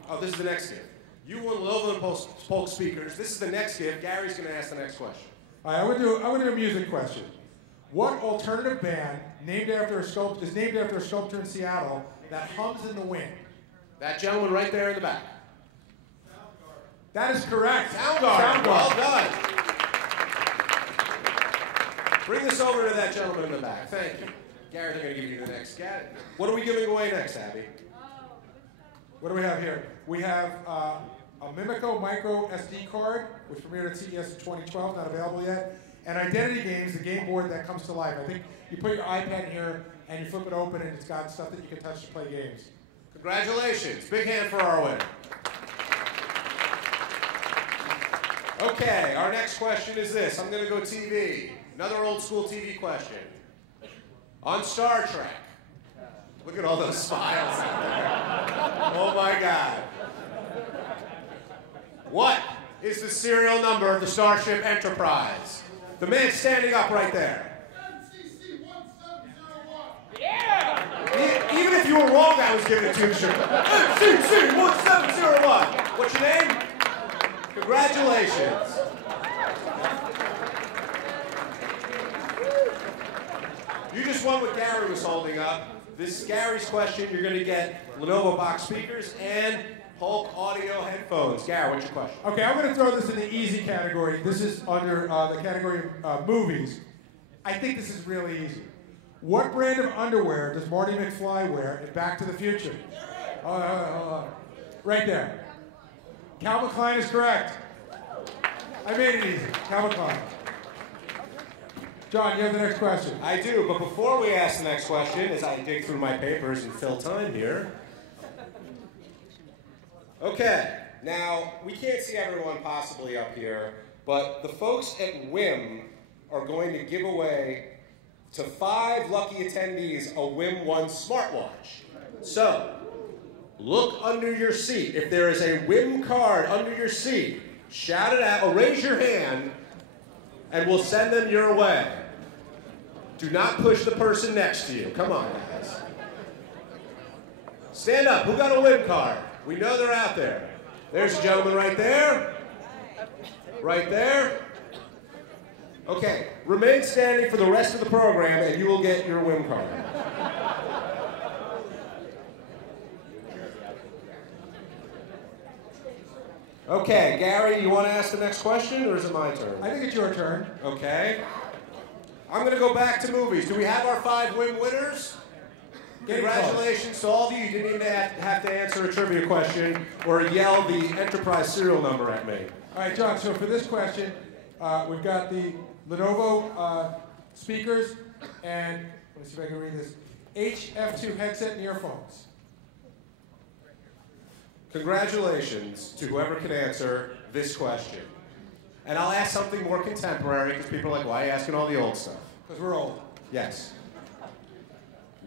Oh, this is the next gift. You won Lenovo and Polk speakers. This is the next gift. Gary's going to ask the next question. All right, I'm gonna do a music question. What alternative band is named after a sculpture in Seattle that hums in the wind? That gentleman right there in the back. That is correct. Soundgarden. Well done. Bring this over to that gentleman in the back. Thank you. Gary, I'm going to give you the next Gadget. What are we giving away next, Abby? What do we have here? We have a Mimico micro SD card, which premiered at CES in 2012, not available yet. And Identity Games, the game board that comes to life. I think you put your iPad in here and you flip it open and it's got stuff that you can touch to play games. Congratulations. Big hand for our winner. Okay, our next question is this. I'm going to go TV. Another old school TV question. On Star Trek. Look at all those smiles out there. Oh my God. What is the serial number of the Starship Enterprise? The man standing up right there. Yeah! Even if you were wrong, I was giving it to you. MCC 1701. What's your name? Congratulations. You just won what Gary was holding up. This is Gary's question. You're going to get Lenovo box speakers and Polk audio headphones. Gary, what's your question? Okay, I'm going to throw this in the easy category. This is under the category of movies. I think this is really easy. What brand of underwear does Marty McFly wear in Back to the Future? Hold on. Right there. Calvin Klein is correct. I made it easy. Calvin Klein. John, you have the next question. I do, but before we ask the next question, as I dig through my papers and fill time here. Okay, now, we can't see everyone possibly up here, but the folks at Whim are going to give away to 5 lucky attendees a Whim 1 smartwatch. So, look under your seat. If there is a Whim card under your seat, shout it out or raise your hand, and we'll send them your way. Do not push the person next to you. Come on, guys. Stand up. Who got a Whim card? We know they're out there. There's a gentleman right there. Right there. Okay, remain standing for the rest of the program, and you will get your Whim card. Okay, Gary, you want to ask the next question, or is it my turn? I think it's your turn. Okay. I'm going to go back to movies. Do we have our 5 Whim winners? Congratulations to all of you. You didn't even have to answer a trivia question or yell the Enterprise serial number at me. All right, John, so for this question, we've got the Lenovo speakers and, let me see if I can read this, HF2 headset and earphones. Congratulations to whoever can answer this question. And I'll ask something more contemporary because people are like, why are you asking all the old stuff? Because we're old. Yes.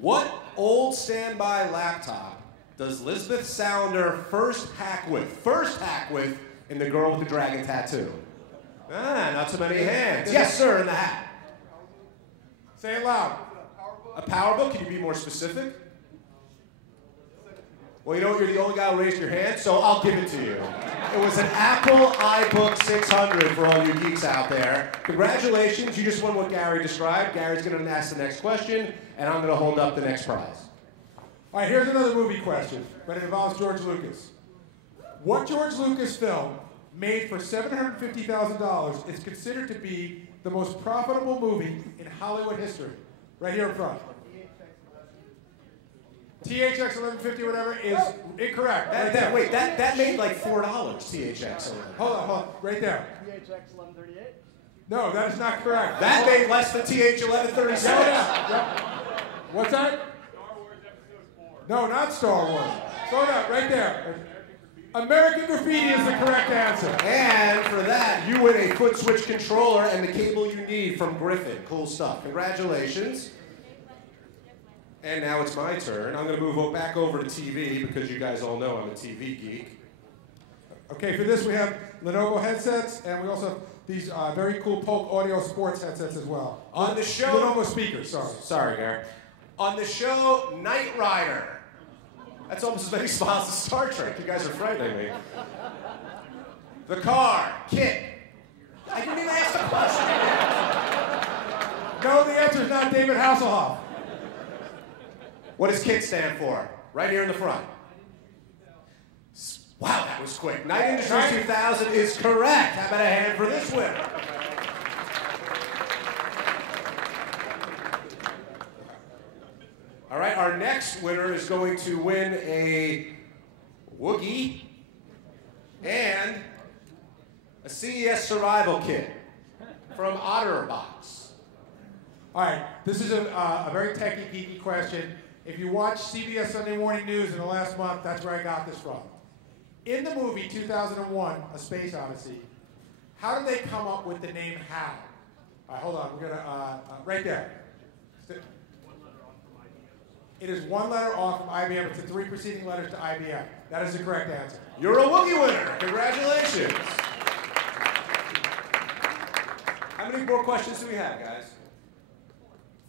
What old standby laptop does Lisbeth Salander first hack with in The Girl with the Dragon Tattoo? Ah, not so many hands. Yes, sir, in the hat. Say it loud. A PowerBook? Can you be more specific? Well, you know what? You're the only guy who raised your hand, so I'll give it to you. It was an Apple iBook 600 for all you geeks out there. Congratulations, you just won what Gary described. Gary's going to ask the next question, and I'm going to hold up the next prize. All right, here's another movie question, but it involves George Lucas. What George Lucas film made for $750,000 is considered to be the most profitable movie in Hollywood history? Right here in front. THX 1150, whatever, is incorrect. Wait, that made like $4, THX. Hold on, right there. THX 1138? No, that is not correct. That made less than TH 1136. What's that? Star Wars Episode 4. No, not Star Wars. Slow down, right there. American Graffiti is the correct answer. And for that, you win a foot switch controller and the cable you need from Griffin. Cool stuff. Congratulations. And now it's my turn. I'm going to move back over to TV because you guys all know I'm a TV geek. Okay, for this we have Lenovo headsets, and we also have these very cool Polk Audio Sports headsets as well. On the show... Lenovo speakers, sorry. Sorry, Gary. On the show, Knight Rider. That's almost as many smiles as Star Trek. You guys are frightening me. The car, Kit. I didn't even ask the question. No, the answer is not David Hasselhoff. What does KIT stand for? Right here in the front. Wow, that was quick. Knight Industries 2000 is correct. How about a hand for this winner? All right, our next winner is going to win a Woogie and a CES survival kit from OtterBox. All right, this is a very techie, geeky question. If you watch CBS Sunday Morning News in the last month, that's where I got this from. In the movie 2001, A Space Odyssey, how did they come up with the name HAL? All right, hold on, we're gonna, right there. It is one letter off from IBM. It's the 3 preceding letters to IBM. That is the correct answer. You're a Woogie winner. Congratulations. How many more questions do we have, guys?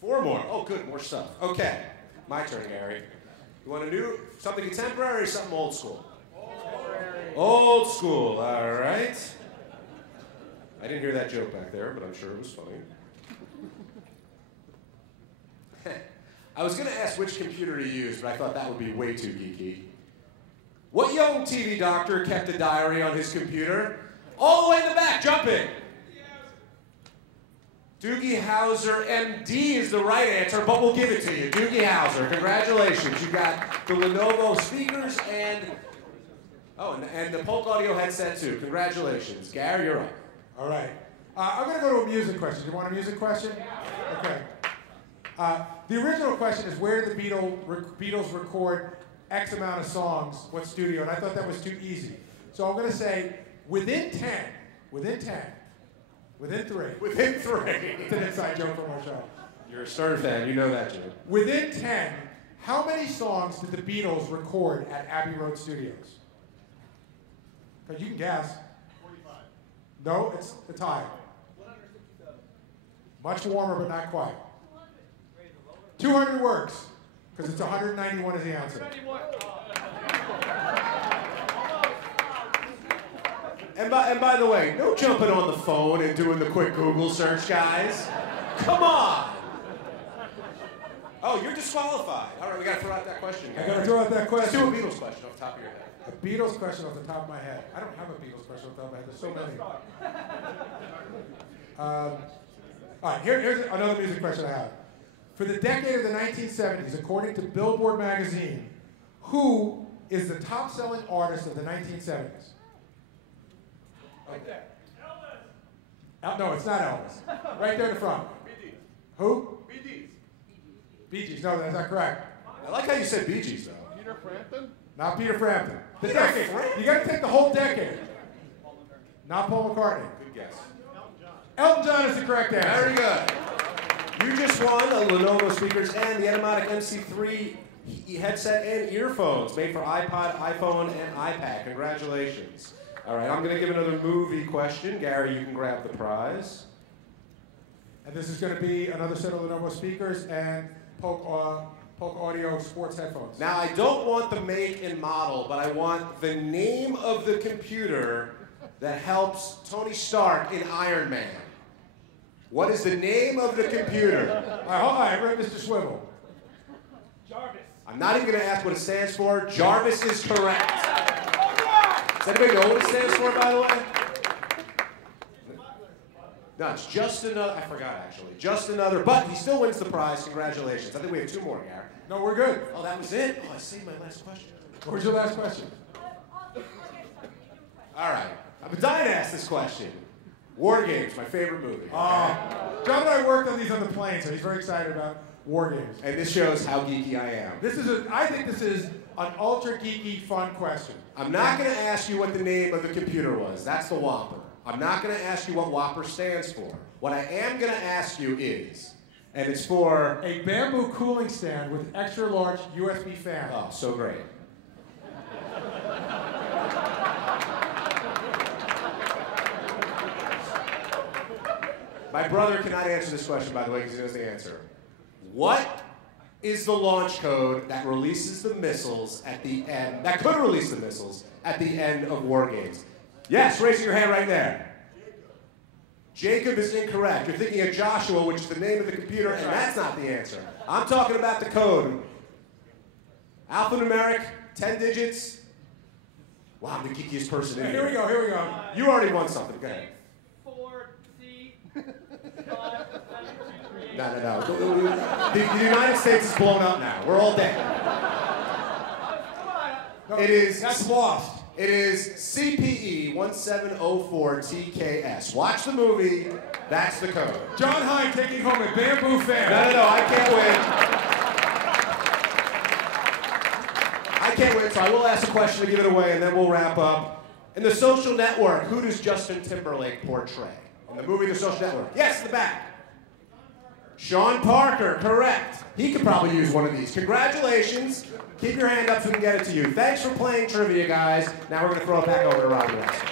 4 more. Oh, good. More stuff. Okay. My turn, Gary. You want to do something contemporary or something old school? Old school. All right. I didn't hear that joke back there, but I'm sure it was funny. I was going to ask which computer to use, but I thought that would be way too geeky. What young TV doctor kept a diary on his computer? All the way in the back, jumping. Doogie Howser, MD is the right answer, but we'll give it to you. Doogie Howser, congratulations. You got the Lenovo speakers and the Polk Audio headset too. Congratulations. Gary, you're up. All right. I'm going to go to a music question. You want a music question? Okay. The original question is, where did the Beatles record X amount of songs, what studio? And I thought that was too easy. So I'm going to say, within 3. It's an inside joke from our show. You're a Stern fan, you know that joke. Within 10, how many songs did the Beatles record at Abbey Road Studios? You can guess. 45. No, it's higher. 167. Much warmer, but not quite. 200 works, because it's 191 is the answer. And by the way, no jumping on the phone and doing the quick Google search, guys. Come on. Oh, you're disqualified. All right, we got to throw out that question. I got to throw out that question. Let's do a Beatles question off the top of your head. A Beatles question off the top of my head. I don't have a Beatles question off the top of my head. There's so many. All right, here's another music question I have. For the decade of the 1970s, according to Billboard magazine, who is the top-selling artist of the 1970s? Right there. Elvis. No, it's not Elvis. Right there in the front. Bee Gees. Who? Bee Gees. Bee Gees. No, that's not correct. I like how you said Bee Gees, though. Peter Frampton. Not Peter Frampton. The Peter decade. Frampton? You got to take the whole decade. Not Paul McCartney. Good guess. Elton John is the correct answer. Very good. You just won the Lenovo speakers and the Automatic MC3 headset and earphones made for iPod, iPhone, and iPad. Congratulations. All right, I'm going to give another movie question. Gary, you can grab the prize. And this is going to be another set of Lenovo speakers and Polk Audio Sports headphones. Now, I don't want the make and model, but I want the name of the computer that helps Tony Stark in Iron Man. What is the name of the computer? All right, Mr. Swivel. Jarvis. I'm not even going to ask what it stands for. Jarvis is correct. Does anybody know what it stands for, by the way? No, it's just another. I forgot, actually. Just another. But he still wins the prize. Congratulations. I think we have 2 more, Gary. No, we're good. Oh, that was it? Oh, I saved my last question. What was your last question? All right. I've been dying to ask this question. War Games, my favorite movie. John and I worked on these on the plane, so he's very excited about War Games. And this shows how geeky I am. I think this is an ultra geeky, fun question. I'm not going to ask you what the name of the computer was. That's the Whopper. I'm not going to ask you what Whopper stands for. What I am going to ask you is, and it's for... A bamboo cooling stand with extra large USB fan. Oh, so great. My brother cannot answer this question, by the way, because he knows the answer. What is the launch code that releases the missiles at the end, that could release the missiles at the end of war games? Yes, raising your hand right there. Jacob is incorrect. You're thinking of Joshua, which is the name of the computer, and that's not the answer. I'm talking about the code. Alphanumeric, 10 digits. Wow, I'm the geekiest person in here. Here we go. You already won something. Go ahead. 4C 5 No. The United States is blown up now. We're all dead. No, it is. That's lost. It is CPE 1704TKS. Watch the movie. That's the code. John Hine taking home a bamboo fan. No. I can't win, so I will ask a question to give it away, and then we'll wrap up. In The Social Network, who does Justin Timberlake portray? In the movie The Social Network. Yes, in the back. Sean Parker, correct. He could probably use one of these. Congratulations. Keep your hand up so we can get it to you. Thanks for playing trivia, guys. Now we're going to throw it back over to Robbie West.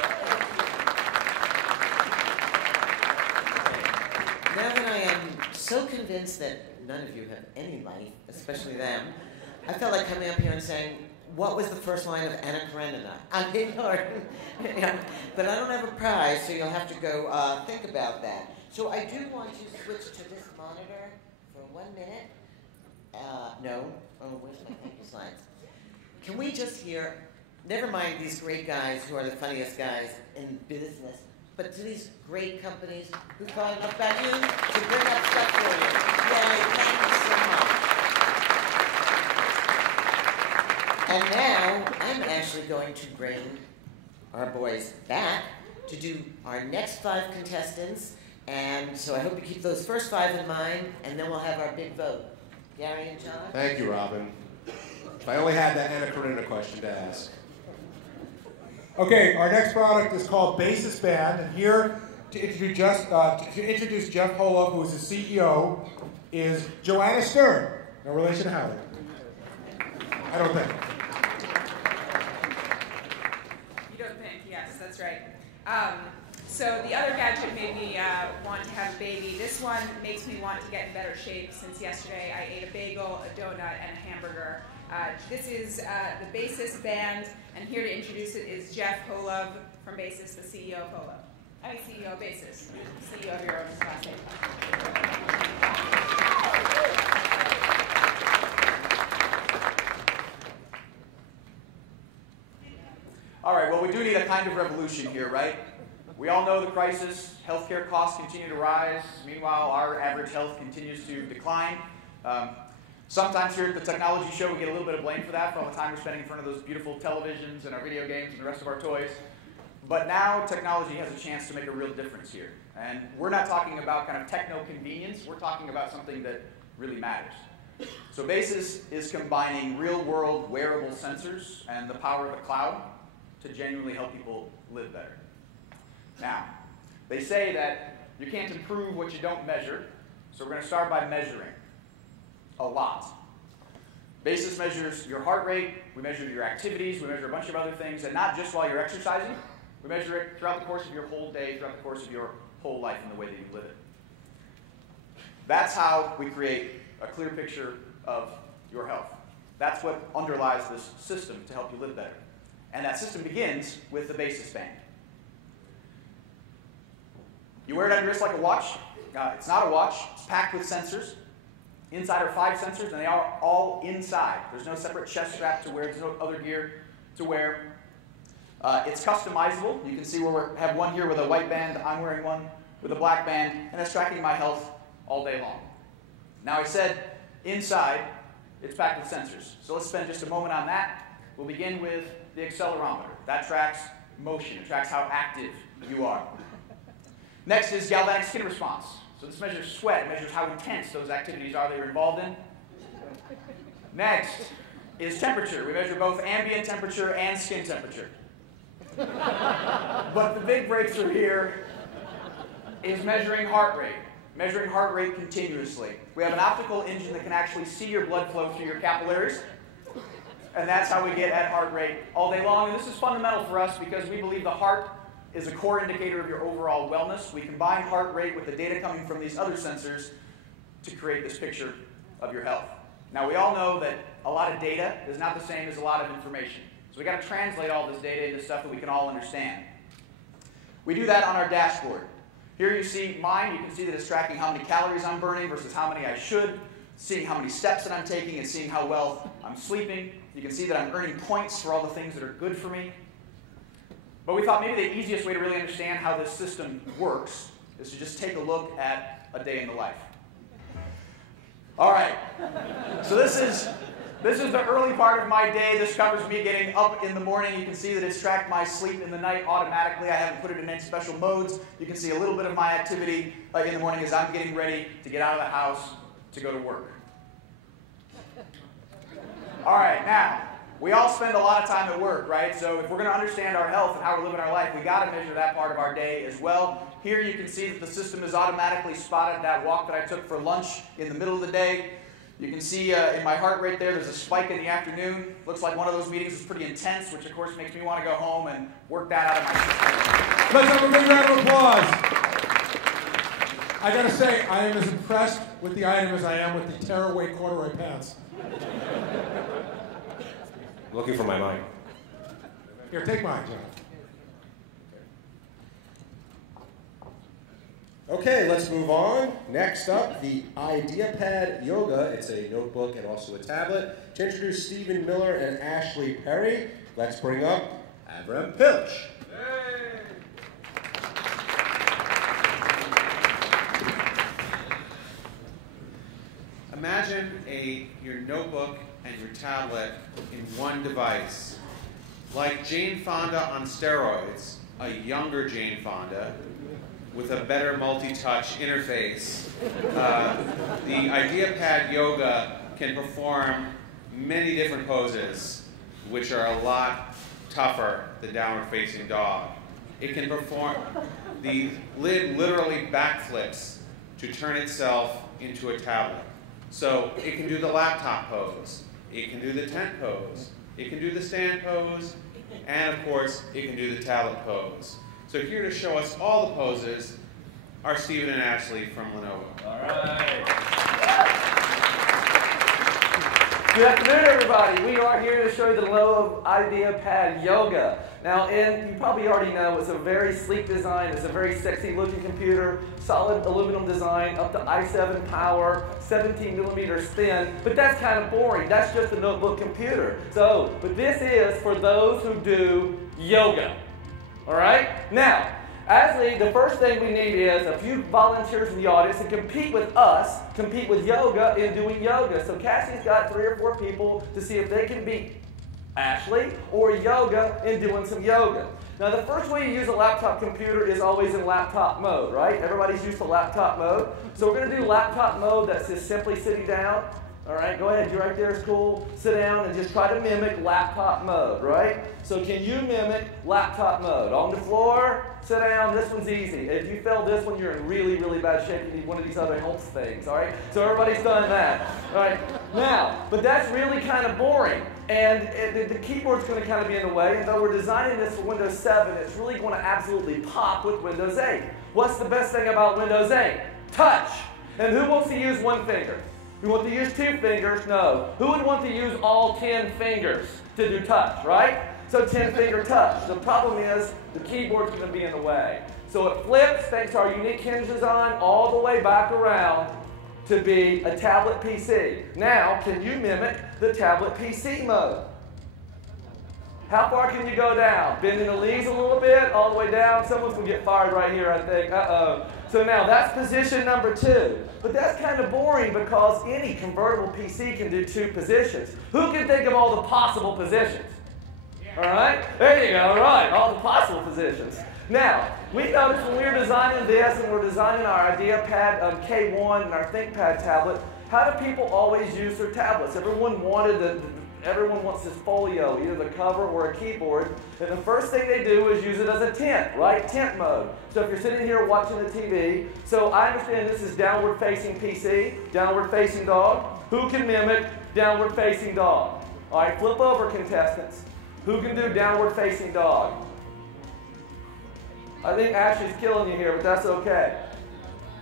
Now that I am so convinced that none of you have any life, especially them, I felt like coming up here and saying, what was the first line of Anna Karenina? I mean, but I don't have a prize, so you'll have to go think about that. So I do want you to switch to this monitor for 1 minute. No. Oh, where's my thank you slides? Can we just hear, never mind these great guys who are the funniest guys in business, but to these great companies who thought enough about you to bring up stuff for you. Yay, thank you so much. And now, I'm actually going to bring our boys back to do our next 5 contestants. And so I hope you keep those first 5 in mind, and then we'll have our big vote. Gary and John? Thank you, Robin. If I only had that Anna Karenina question to ask. Okay, our next product is called Basis Band, and here to introduce Jeff Holub, who is the CEO, is Joanna Stern. No relation to Howard. I don't think. You don't think, yes, that's right. So the other gadget made me want to have a baby. This one makes me want to get in better shape since yesterday I ate a bagel, a donut, and a hamburger. This is the Basis Band, and here to introduce it is Jeff Holub from Basis, the CEO of Holub. I mean, CEO of Basis, CEO of your own last name. All right, well, we do need a kind of revolution here, right? We all know the crisis. Healthcare costs continue to rise. Meanwhile, our average health continues to decline. Sometimes here at the technology show, we get a little bit of blame for that, for all the time we're spending in front of those beautiful televisions and our video games and the rest of our toys. But now technology has a chance to make a real difference here. And we're not talking about kind of techno-convenience. We're talking about something that really matters. So Basis is combining real-world wearable sensors and the power of the cloud to genuinely help people live better. Now, they say that you can't improve what you don't measure, so we're going to start by measuring a lot. Basis measures your heart rate, we measure your activities, we measure a bunch of other things, and not just while you're exercising, we measure it throughout the course of your whole day, throughout the course of your whole life and the way that you live it. That's how we create a clear picture of your health. That's what underlies this system to help you live better. And that system begins with the Basis Band. You wear it on your wrist like a watch. It's not a watch. It's packed with sensors. Inside are 5 sensors, and they are all inside. There's no separate chest strap to wear. There's no other gear to wear. It's customizable. You can see where we have one here with a white band. I'm wearing one with a black band, and it's tracking my health all day long. Now, I said inside, it's packed with sensors. So let's spend just a moment on that. We'll begin with the accelerometer. That tracks motion. It tracks how active you are. Next is galvanic skin response. So this measures sweat. It measures how intense those activities are that you're involved in. Next is temperature. We measure both ambient temperature and skin temperature. But the big breakthrough here is measuring heart rate continuously. We have an optical engine that can actually see your blood flow through your capillaries, and that's how we get at heart rate all day long. And this is fundamental for us because we believe the heart is a core indicator of your overall wellness. We combine heart rate with the data coming from these other sensors to create this picture of your health. Now, we all know that a lot of data is not the same as a lot of information. So we got to translate all this data into stuff that we can all understand. We do that on our dashboard. Here you see mine. You can see that it's tracking how many calories I'm burning versus how many I should, seeing how many steps that I'm taking, and seeing how well I'm sleeping. You can see that I'm earning points for all the things that are good for me. But we thought maybe the easiest way to really understand how this system works is to just take a look at a day in the life. All right. So this is the early part of my day. This covers me getting up in the morning. You can see that it's tracked my sleep in the night automatically. I haven't put it in any special modes. You can see a little bit of my activity in the morning as I'm getting ready to get out of the house to go to work. All right, now, we all spend a lot of time at work, right? So if we're going to understand our health and how we're living our life, we got to measure that part of our day as well. Here you can see that the system has automatically spotted that walk that I took for lunch in the middle of the day. You can see in my heart rate there's a spike in the afternoon. Looks like one of those meetings is pretty intense, which of course makes me want to go home and work that out of my system. Let's have a big round of applause. I gotta say, I am as impressed with the item as I am with the tearaway corduroy pants. Looking for my mic. Here, take mine, John. Okay, let's move on. Next up, the Ideapad Yoga. It's a notebook and also a tablet. To introduce Stephen Miller and Ashley Perry, let's bring up Avram Pilch. Imagine your notebook and your tablet in one device. Like Jane Fonda on steroids, a younger Jane Fonda with a better multi-touch interface. The Ideapad Yoga can perform many different poses, which are a lot tougher than downward facing dog. It can perform, the lid literally backflips to turn itself into a tablet. So it can do the laptop pose, it can do the tent pose, it can do the stand pose, and of course, it can do the tablet pose. So here to show us all the poses are Stephen and Ashley from Lenovo. All right. Good afternoon, everybody. We are here to show you the Lenovo Ideapad Yoga. Now, you probably already know it's a very sleek design. It's a very sexy looking computer, solid aluminum design, up to i7 power, 17 millimeters thin. But that's kind of boring. That's just a notebook computer. But this is for those who do yoga. All right? Now, Ashley, the first thing we need is a few volunteers in the audience to compete with us, compete with yoga in doing yoga. So Cassie's got 3 or 4 people to see if they can beat Ashley or yoga in doing some yoga. Now, the first way you use a laptop computer is always in laptop mode, right? Everybody's used to laptop mode. So we're going to do laptop mode that's just simply sitting down. All right, go ahead. You right there is cool. Sit down and just try to mimic laptop mode, right? So can you mimic laptop mode? On the floor, sit down. This one's easy. If you fail this one, you're in really, really bad shape. You need one of these other health things, all right? So everybody's done that, all right? Now, but that's really kind of boring. And the keyboard's going to kind of be in the way. And though we're designing this for Windows 7, it's really going to absolutely pop with Windows 8. What's the best thing about Windows 8? Touch. And who wants to use one finger? You want to use 2 fingers? No. Who would want to use all 10 fingers to do touch, right? So 10-finger touch. The problem is the keyboard's going to be in the way. So it flips, thanks to our unique hinge design, all the way back around to be a tablet PC. Now, can you mimic the tablet PC mode? How far can you go down? Bending the knees a little bit, all the way down. Someone's going to get fired right here, I think. Uh-oh. So now that's position number 2. But that's kind of boring because any convertible PC can do 2 positions. Who can think of all the possible positions? All right? There you go. All right. All the possible positions. Now, we noticed when we were designing this and we're designing our Ideapad K1 and our ThinkPad tablet, how do people always use their tablets? Everyone wanted everyone wants this folio, either the cover or a keyboard, and the first thing they do is use it as a tent, right? Tent mode. So if you're sitting here watching the TV, so I understand this is downward facing PC, downward facing dog. Who can mimic downward facing dog? All right, flip over, contestants. Who can do downward facing dog? I think Ashley's killing you here, but that's okay.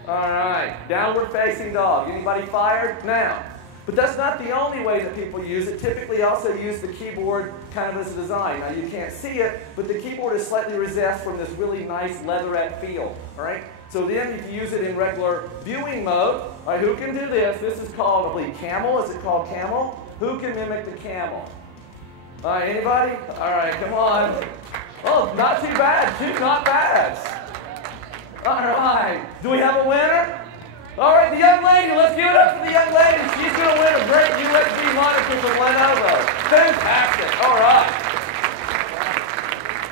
All right, downward facing dog. Anybody fired? Now. But that's not the only way that people use it. Typically also use the keyboard kind of as a design. Now you can't see it, but the keyboard is slightly recessed from this really nice leatherette feel. All right? So then if you use it in regular viewing mode, all right, who can do this? This is called, I believe, camel. Is it called camel? Who can mimic the camel? All right, anybody? All right, come on. Oh, not too bad. Two not bads. All right. Do we have a winner? All right, the young lady. Let's give it up for the young lady. She's going to win a great USB monitor from Lenovo. Fantastic. All right.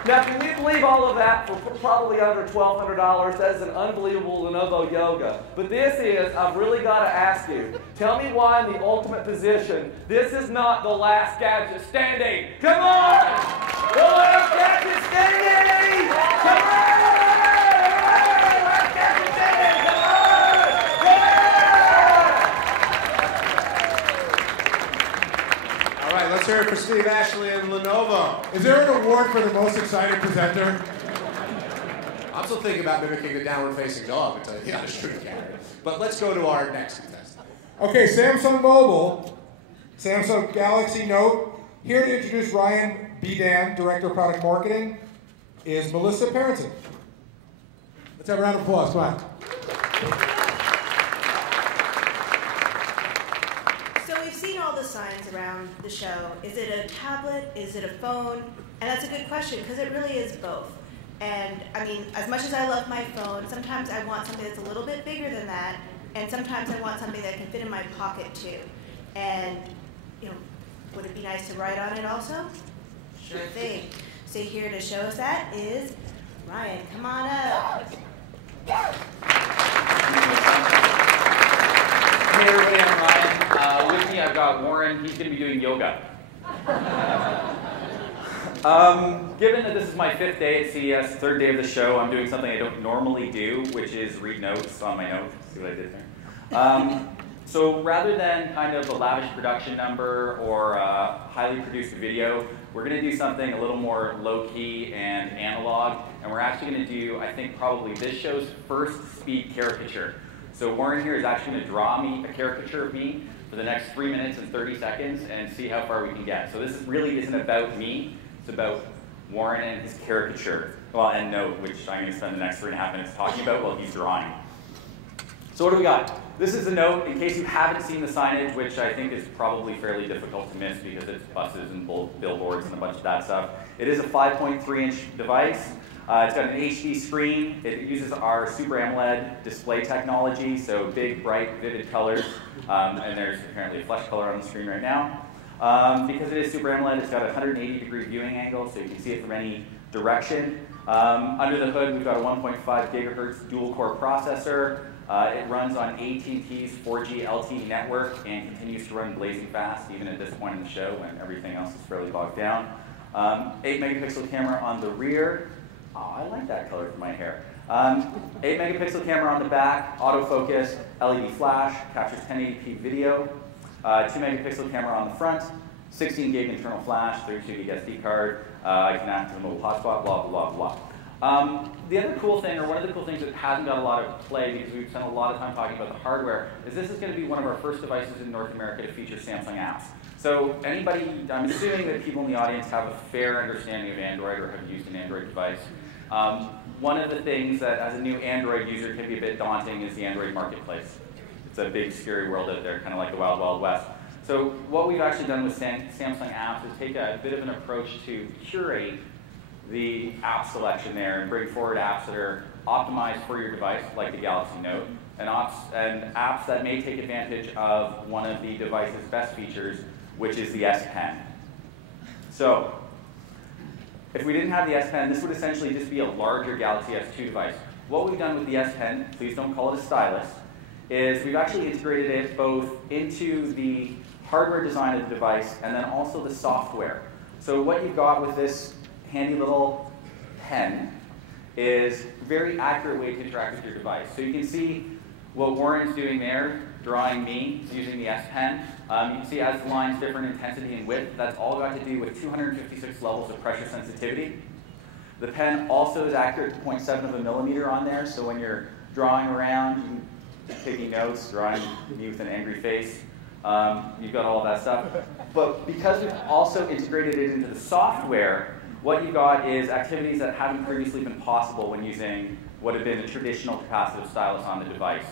Now, can you believe all of that for probably under $1,200? That is an unbelievable Lenovo Yoga. But this is, I've really got to ask you, tell me why in the ultimate position, this is not the last gadget standing. Come on! The last gadget standing! Come on! Last gadget standing! Come on! All right, let's hear it for Steve, Ashley, and Lenovo. Is there an award for the most excited presenter? I'm still thinking about mimicking the downward-facing dog, to tell you the honest truth, Gary. But let's go to our next contestant. Okay, Samsung Mobile, Samsung Galaxy Note. Here to introduce Ryan Bedan, Director of Product Marketing, is Melissa Parenton. Let's have a round of applause, come on. So we've seen all the signs around the show. Is it a tablet? Is it a phone? And that's a good question, because it really is both. And I mean, as much as I love my phone, sometimes I want something that's a little bit bigger than that, and sometimes I want something that can fit in my pocket too. And, you know, would it be nice to write on it also? Sure thing. So here to show us that is Ryan. Come on up. Hey everybody, I'm Ryan. With me I've got Warren. He's going to be doing yoga. Given that this is my 5th day at CES, 3rd day of the show, I'm doing something I don't normally do, which is read notes on my notes. See what I did there? So rather than kind of a lavish production number or a highly produced video, we're going to do something a little more low-key and analog, and we're actually going to do, I think, probably this show's first speed caricature. So Warren here is actually going to draw me a caricature of me for the next 3 minutes and 30 seconds and see how far we can get. So this really isn't about me, it's about Warren and his caricature, well, and note, which I'm going to spend the next 3.5 minutes talking about while he's drawing. So what do we got? This is a note in case you haven't seen the signage, which I think is probably fairly difficult to miss because it's buses and billboards and a bunch of that stuff. It is a 5.3-inch device. It's got an HD screen. It uses our Super AMOLED display technology, so big, bright, vivid colors. And there's apparently a flesh color on the screen right now. Because it is Super AMOLED, it's got a 180-degree viewing angle, so you can see it from any direction. Under the hood, we've got a 1.5 gigahertz dual-core processor. It runs on AT&T's 4G LTE network and continues to run blazing fast, even at this point in the show when everything else is fairly bogged down. 8-megapixel camera on the rear. Oh, I like that color for my hair. 8-megapixel camera on the back, autofocus, LED flash, captures 1080p video. 2-megapixel camera on the front, 16 gig internal flash, 32 gig SD card. I can access the mobile hotspot, blah, blah, blah. The other cool thing, or one of the cool things that hasn't got a lot of play because we've spent a lot of time talking about the hardware, is this is going to be one of our first devices in North America to feature Samsung apps. So anybody, I'm assuming that people in the audience have a fair understanding of Android or have used an Android device. One of the things that as a new Android user can be a bit daunting is the Android marketplace. It's a big scary world out there, kind of like the Wild Wild West. So what we've actually done with Samsung apps is take a bit of an approach to curate the app selection there and bring forward apps that are optimized for your device, like the Galaxy Note, and apps that may take advantage of one of the device's best features, which is the S Pen. So, if we didn't have the S Pen, this would essentially just be a larger Galaxy S2 device. What we've done with the S Pen, please don't call it a stylus, is we've actually integrated it both into the hardware design of the device, and then also the software. So what you've got with this handy little pen is a very accurate way to interact with your device. So you can see what Warren's doing there, drawing me using the S Pen. You can see as the line's different intensity and width, that's all got to do with 256 levels of pressure sensitivity. The pen also is accurate to 0.7 of a millimeter on there, so when you're drawing around, taking notes, drawing me with an angry face, you've got all of that stuff. But because we've also integrated it into the software, what you've got is activities that haven't previously been possible when using what have been a traditional capacitive stylus on the device.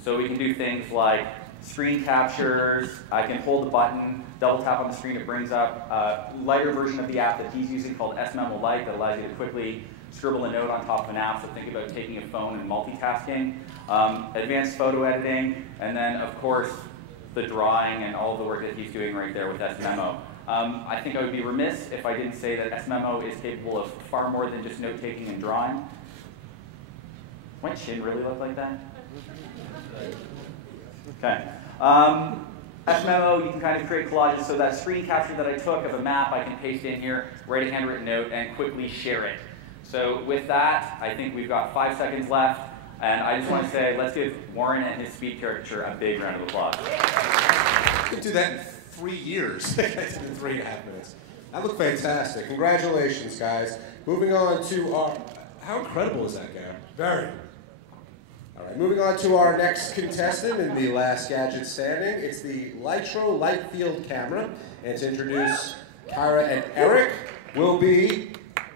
So we can do things like screen captures. I can hold the button, double tap on the screen, it brings up a lighter version of the app that he's using called S-Memo Lite that allows you to quickly scribble a note on top of an app, so think about taking a phone and multitasking. Advanced photo editing, and then of course the drawing and all of the work that he's doing right there with S-Memo. I think I would be remiss if I didn't say that S-Memo is capable of far more than just note-taking and drawing. Does my chin really look like that? Okay. S-Memo, you can kind of create collages. So that screen capture that I took of a map, I can paste in here, write a handwritten note, and quickly share it. So with that, I think we've got 5 seconds left. And I just want to say, let's give Warren and his speed caricature a big round of applause. You can do that in 3 years. In 3.5 minutes. That looked fantastic. Congratulations, guys. Moving on to our... How incredible is that, Gary? Very. All right, moving on to our next contestant in the last gadget standing. It's the Lytro light field camera. And to introduce Kyra and Eric will be...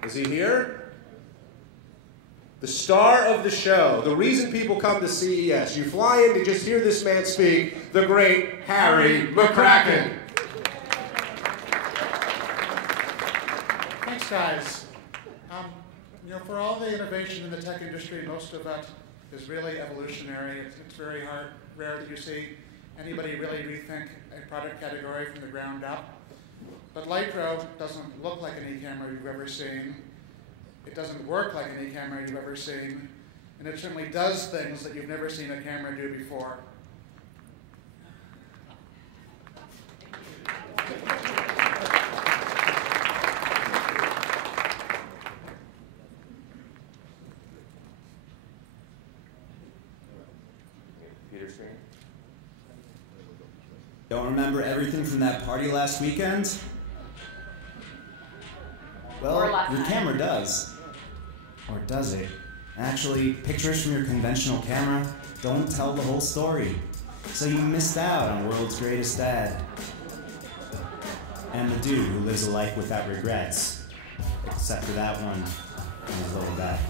Is he here? The star of the show, the reason people come to CES. You fly in to just hear this man speak, the great Harry McCracken. Thanks, guys. You know, for all the innovation in the tech industry, most of it is really evolutionary. It's very rare that you see anybody really rethink a product category from the ground up. But Lytro doesn't look like any camera you've ever seen. It doesn't work like any camera you've ever seen, and it certainly does things that you've never seen a camera do before. Don't remember everything from that party last weekend? Well, your camera does. Or does it? Actually, pictures from your conventional camera don't tell the whole story. So you missed out on world's greatest dad. And the dude who lives a life without regrets. Except for that one in his lower back.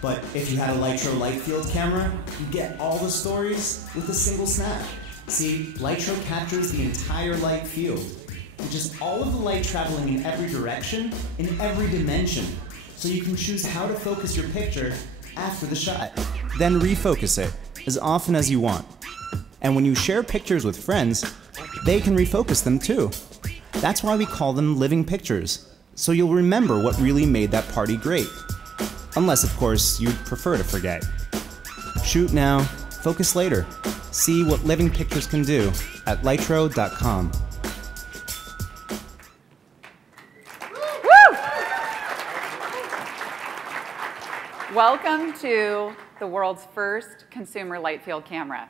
But if you had a Lytro light field camera, you get all the stories with a single snap. See, Lytro captures the entire light field, which is all of the light traveling in every direction, in every dimension. So you can choose how to focus your picture after the shot. Then refocus it as often as you want. And when you share pictures with friends, they can refocus them too. That's why we call them living pictures, so you'll remember what really made that party great. Unless, of course, you'd prefer to forget. Shoot now, focus later. See what living pictures can do at lytro.com. Welcome to the world's first consumer light field camera.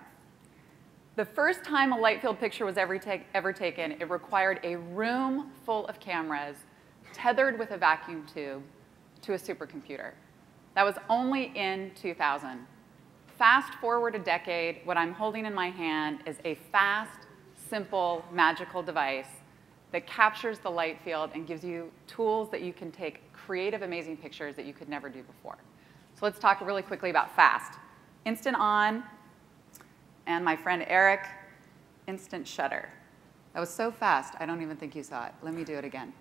The first time a light field picture was ever taken, it required a room full of cameras tethered with a vacuum tube to a supercomputer. That was only in 2000. Fast forward a decade, what I'm holding in my hand is a fast, simple, magical device that captures the light field and gives you tools that you can take creative, amazing pictures that you could never do before. So let's talk really quickly about fast. Instant on, and my friend Eric, instant shutter. That was so fast, I don't even think you saw it. Let me do it again.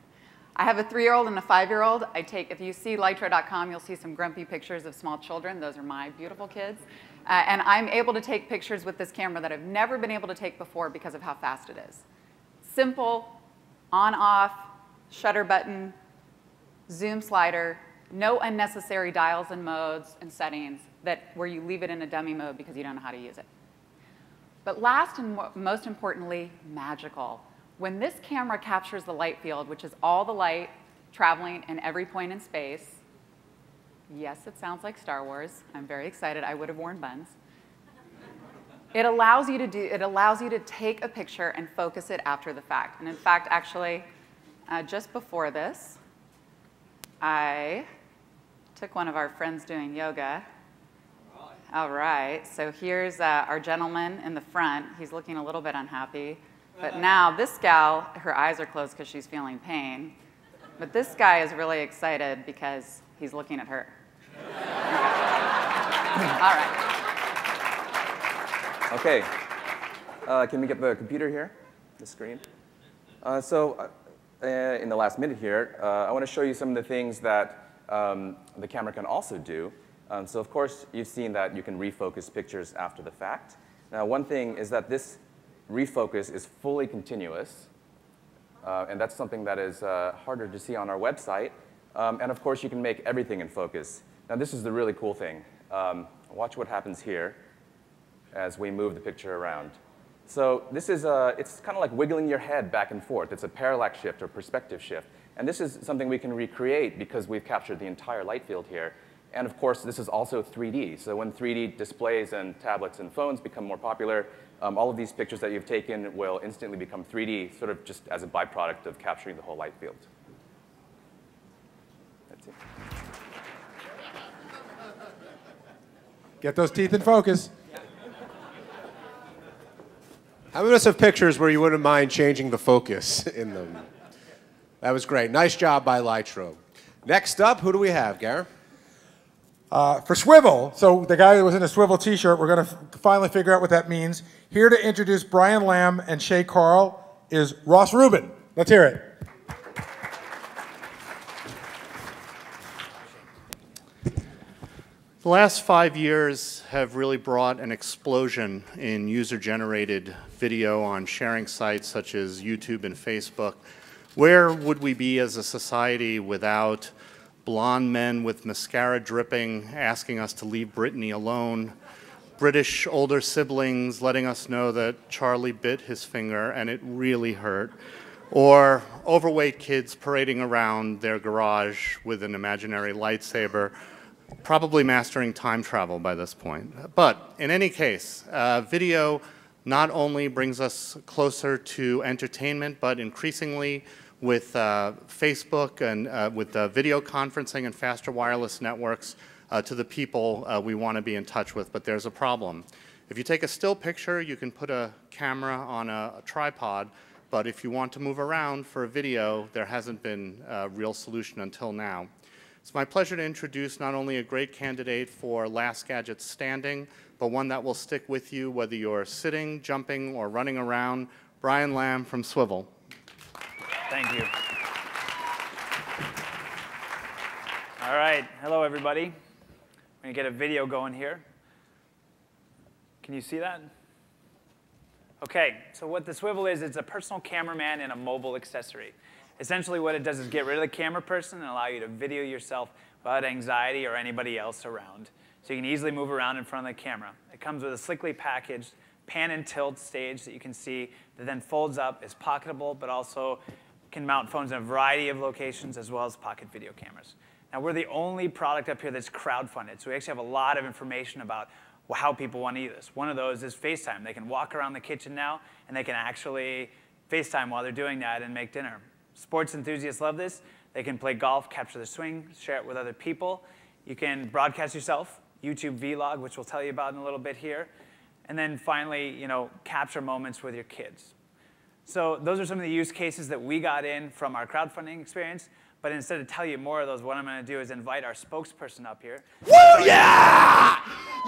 I have a 3-year-old and a 5-year-old. If you see Lytro.com, you'll see some grumpy pictures of small children. Those are my beautiful kids. And I'm able to take pictures with this camera that I've never been able to take before because of how fast it is. Simple, on-off, shutter button, zoom slider, no unnecessary dials and modes and settings where you leave it in a dummy mode because you don't know how to use it. But last and most importantly, magical. When this camera captures the light field, which is all the light traveling in every point in space, yes, it sounds like Star Wars. I'm very excited. I would have worn buns. It allows you to take a picture and focus it after the fact. And in fact, actually, just before this, I took one of our friends doing yoga. All right, so here's our gentleman in the front. He's looking a little bit unhappy. But now this gal, her eyes are closed because she's feeling pain. But this guy is really excited because he's looking at her. All right. Okay. Can we get the computer here, the screen? In the last minute here, I want to show you some of the things that the camera can also do. So of course, you've seen that you can refocus pictures after the fact. Now, one thing is that this refocus is fully continuous. And that's something that is harder to see on our website. And of course, you can make everything in focus. Now, this is the really cool thing. Watch what happens here as we move the picture around. So this is it's kind of like wiggling your head back and forth. It's a parallax shift or perspective shift. And this is something we can recreate because we've captured the entire light field here. And of course, this is also 3D. So when 3D displays and tablets and phones become more popular, all of these pictures that you've taken will instantly become 3D, sort of just as a byproduct of capturing the whole light field. That's it. Get those teeth in focus. How many of us have pictures where you wouldn't mind changing the focus in them? That was great. Nice job by Lytro. Next up, who do we have, Gareth? For Swivel, so the guy that was in a Swivel t-shirt, we're going to finally figure out what that means. Here to introduce Brian Lamb and Shay Carl is Ross Rubin. Let's hear it. The last 5 years have really brought an explosion in user-generated video on sharing sites such as YouTube and Facebook. Where would we be as a society without blonde men with mascara dripping asking us to leave Britney alone, British older siblings letting us know that Charlie bit his finger and it really hurt, or overweight kids parading around their garage with an imaginary lightsaber, probably mastering time travel by this point. But in any case, video not only brings us closer to entertainment, but increasingly with Facebook and with video conferencing and faster wireless networks to the people we want to be in touch with. But there's a problem. If you take a still picture, you can put a camera on a tripod. But if you want to move around for a video, there hasn't been a real solution until now. It's my pleasure to introduce not only a great candidate for Last Gadget standing, but one that will stick with you whether you're sitting, jumping, or running around. Brian Lamb from Swivel. Thank you. All right, hello everybody. I'm gonna get a video going here. Can you see that? Okay, so what the Swivel is, it's a personal cameraman and a mobile accessory. Essentially what it does is get rid of the camera person and allow you to video yourself without anxiety or anybody else around. So you can easily move around in front of the camera. It comes with a slickly packaged pan and tilt stage that you can see that then folds up, is pocketable, but also can mount phones in a variety of locations as well as pocket video cameras. Now we're the only product up here that's crowdfunded, so we actually have a lot of information about how people want to use this. One of those is FaceTime. They can walk around the kitchen now and they can actually FaceTime while they're doing that and make dinner. Sports enthusiasts love this. They can play golf, capture the swing, share it with other people. You can broadcast yourself, YouTube vlog, which we'll tell you about in a little bit here. And then finally, capture moments with your kids. So those are some of the use cases that we got in from our crowdfunding experience. But instead of tell you more of those, what I'm going to do is invite our spokesperson up here. Woo, yeah!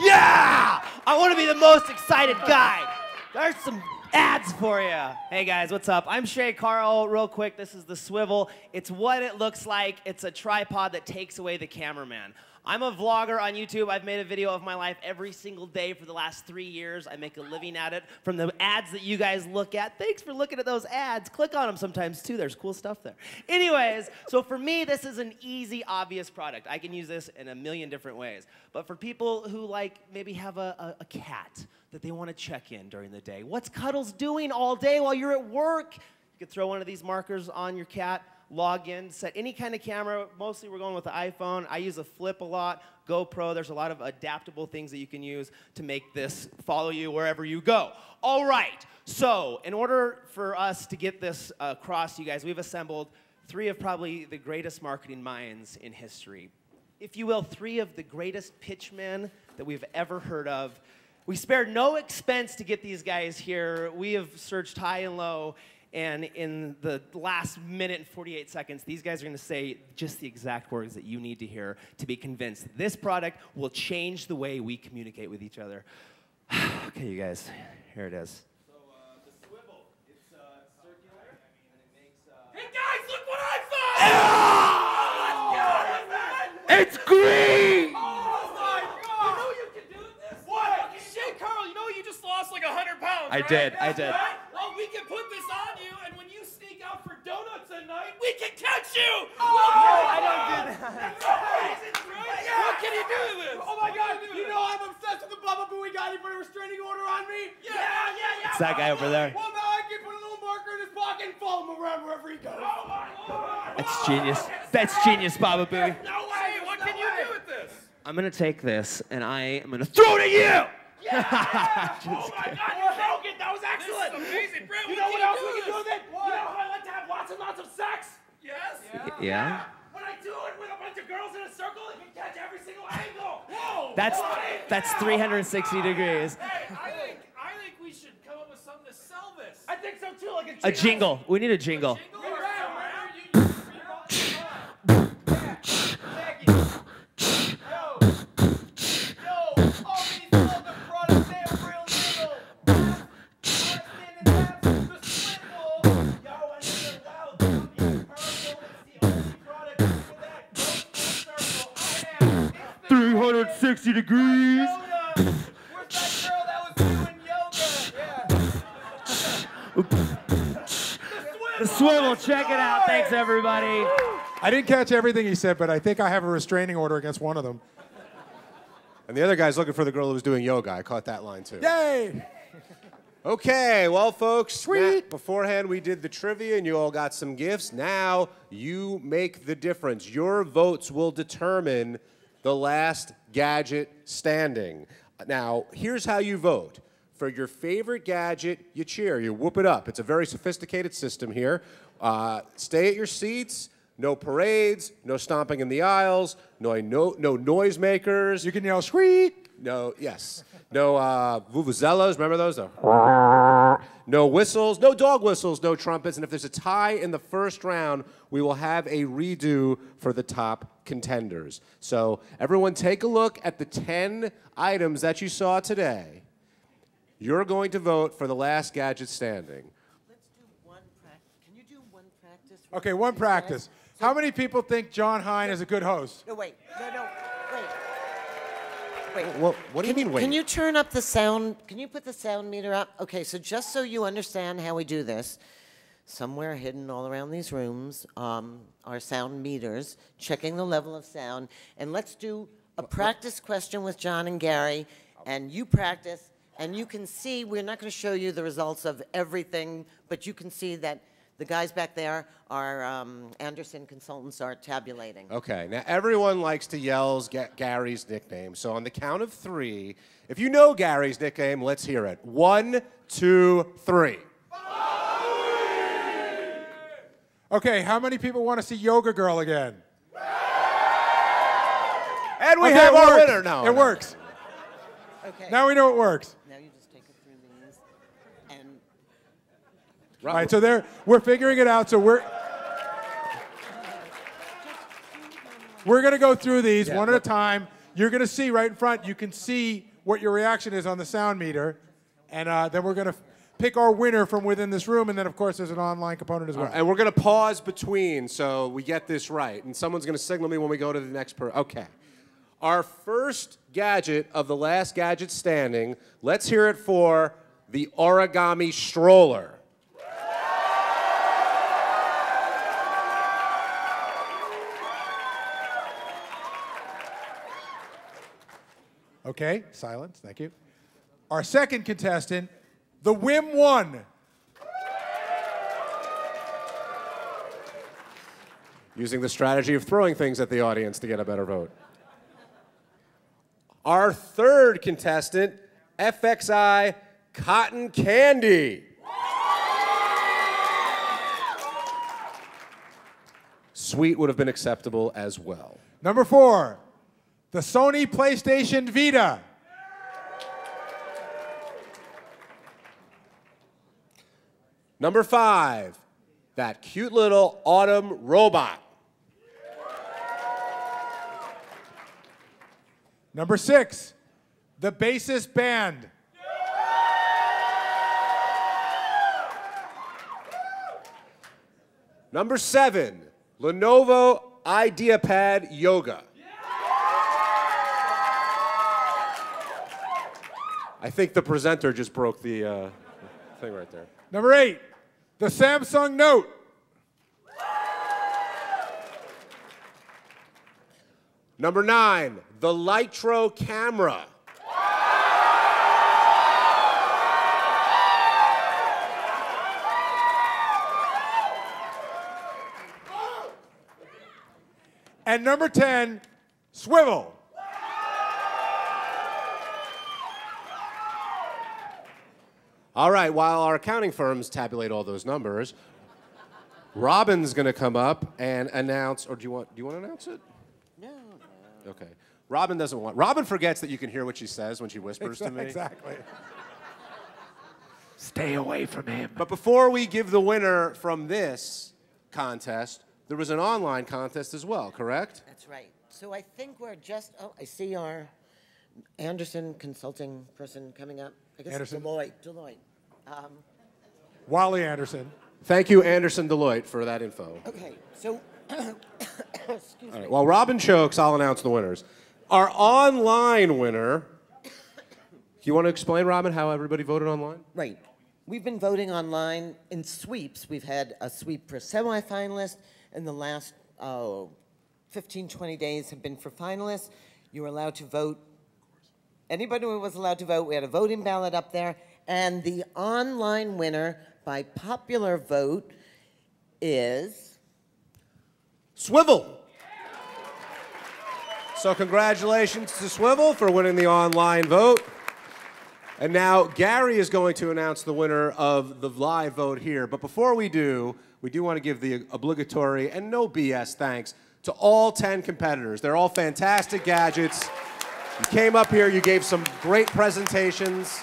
Yeah! I want to be the most excited guy. There's some ads for you. Hey guys, what's up? I'm Shay Carl. Real quick, this is the Swivel. It's what it looks like. It's a tripod that takes away the cameraman. I'm a vlogger on YouTube. I've made a video of my life every single day for the last 3 years. I make a living at it from the ads that you guys look at. Thanks for looking at those ads. Click on them sometimes, too. There's cool stuff there. Anyways, so for me, this is an easy, obvious product. I can use this in a million different ways. But for people who, like, maybe have a cat that they want to check in during the day, what's Cuddles doing all day while you're at work? You could throw one of these markers on your cat, log in, set any kind of camera. Mostly we're going with the iPhone. I use a Flip a lot, GoPro. There's a lot of adaptable things that you can use to make this follow you wherever you go. All right, so in order for us to get this across to you guys, we've assembled 3 of probably the greatest marketing minds in history. If you will, 3 of the greatest pitchmen that we've ever heard of. We spared no expense to get these guys here. We have searched high and low. And in the last minute and 48 seconds, these guys are going to say just the exact words that you need to hear to be convinced this product will change the way we communicate with each other. Okay, you guys, here it is. So, the Swivel, it's circular, and it makes... Hey, guys, look what I found! Oh, it's green! Oh, my God! You know you can do this? What? Shit, Carl, you know you just lost like 100 pounds, I right? did. Right? Well, we can put this on you, and when you sneak out for donuts at night, we can catch you! Oh, I don't do that. That's amazing, right? Yeah. What can you do with this? Oh my God! You know I'm obsessed with the Bubba Booey guy. He put a restraining order on me. Yeah. It's that guy over there. Well, now I can put a little marker in his pocket and follow him around wherever he goes. Oh my Lord! That's genius. That's genius, Baba Booey. No way! What can you do with this? I'm going to take this, and I am going to throw it at you! Yeah! Oh my God, you broke it! That was excellent! This is amazing, Brett. You know what else we can do with it? You know how I like to have lots and lots of sex? Yes? Yeah? When I do it with a bunch of girls in a circle, it can catch every single angle. Whoa! That's 360 degrees. Hey, I think we should come up with something to sell this. I think so too, like A jingle. We need a jingle. Degrees. The Swivel, check it out. Thanks, everybody. I didn't catch everything he said, but I think I have a restraining order against one of them. And the other guy's looking for the girl who was doing yoga. I caught that line, too. Yay! Okay, well, folks, sweet. Beforehand, we did the trivia, and you all got some gifts. Now, you make the difference. Your votes will determine the last gadget standing. Now, here's how you vote. For your favorite gadget, you cheer. You whoop it up. It's a very sophisticated system here. Stay at your seats. No parades. No stomping in the aisles. No noisemakers. You can yell, squeak. No, yes. No vuvuzelas. Remember those? No whistles. No dog whistles. No trumpets. And if there's a tie in the first round, we will have a redo for the top contenders. So everyone take a look at the 10 items that you saw today. You're going to vote for the last gadget standing. Let's do one practice. Can you do one practice? Okay, one practice. How many people think John Hine is a good host? No, wait. No, wait. Well, what do you mean, wait? Can you turn up the sound? Can you put the sound meter up? Okay, so just so you understand how we do this, somewhere hidden all around these rooms are sound meters, checking the level of sound. And let's do a practice question with John and Gary, and you practice, and you can see, we're not going to show you the results of everything, but you can see that the guys back there, our Anderson consultants, are tabulating. Okay, now everyone likes to yell Gary's nickname. So on the count of 3, if you know Gary's nickname, let's hear it. 1, 2, 3. Okay, how many people want to see Yoga Girl again? And we have our winner now. It works. Okay. Now we know it works. Now you just take it through these, and All right, so we're figuring it out. So we're going to go through these one at a time. You're going to see right in front. You can see what your reaction is on the sound meter, and then we're going to pick our winner from within this room, and then of course there's an online component as well. And we're going to pause between so we get this right, and someone's going to signal me when we go to the next Okay. Our first gadget of the last gadget standing, let's hear it for the Origami stroller. Okay, silence, thank you. Our second contestant, the Whim 1. Using the strategy of throwing things at the audience to get a better vote. Our third contestant, FXI Cotton Candy. Sweet would have been acceptable as well. Number 4, the Sony PlayStation Vita. Number 5, that cute little autumn robot. Number 6, the bassist band. Number 7, Lenovo Ideapad Yoga. I think the presenter just broke the thing right there. Number 8, the Samsung Note. Number 9, the Lytro camera. And number 10, Swivel. All right, while our accounting firms tabulate all those numbers, Robin's going to come up and announce, or do you want to announce it? No. Okay. Robin forgets that you can hear what she says when she whispers to me. Exactly. Stay away from him. But before we give the winner from this contest, there was an online contest as well, correct? That's right. So I think we're just, oh, I see our Anderson consulting person coming up. I guess Anderson? Deloitte. Wally Anderson. Thank you, Anderson Deloitte, for that info. Okay, so, excuse All me. right, while Robin chokes, I'll announce the winners. Our online winner, you want to explain, Robin, how everybody voted online? Right. We've been voting online in sweeps. We've had a sweep for semifinalists, and the last 15, 20 days have been for finalists. You were allowed to vote. Anybody who was allowed to vote, we had a voting ballot up there, and the online winner by popular vote is Swivel. So congratulations to Swivel for winning the online vote. And now Gary is going to announce the winner of the live vote here. But before we do want to give the obligatory and no BS thanks to all 10 competitors. They're all fantastic gadgets. You came up here, you gave some great presentations.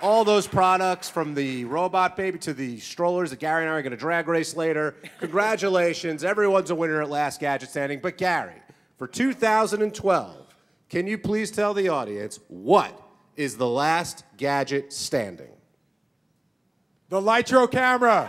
All those products, from the robot baby to the strollers that Gary and I are going to drag race later. Congratulations, everyone's a winner at Last Gadget Standing. But Gary, for 2012, can you please tell the audience what is the last gadget standing? The Lytro camera.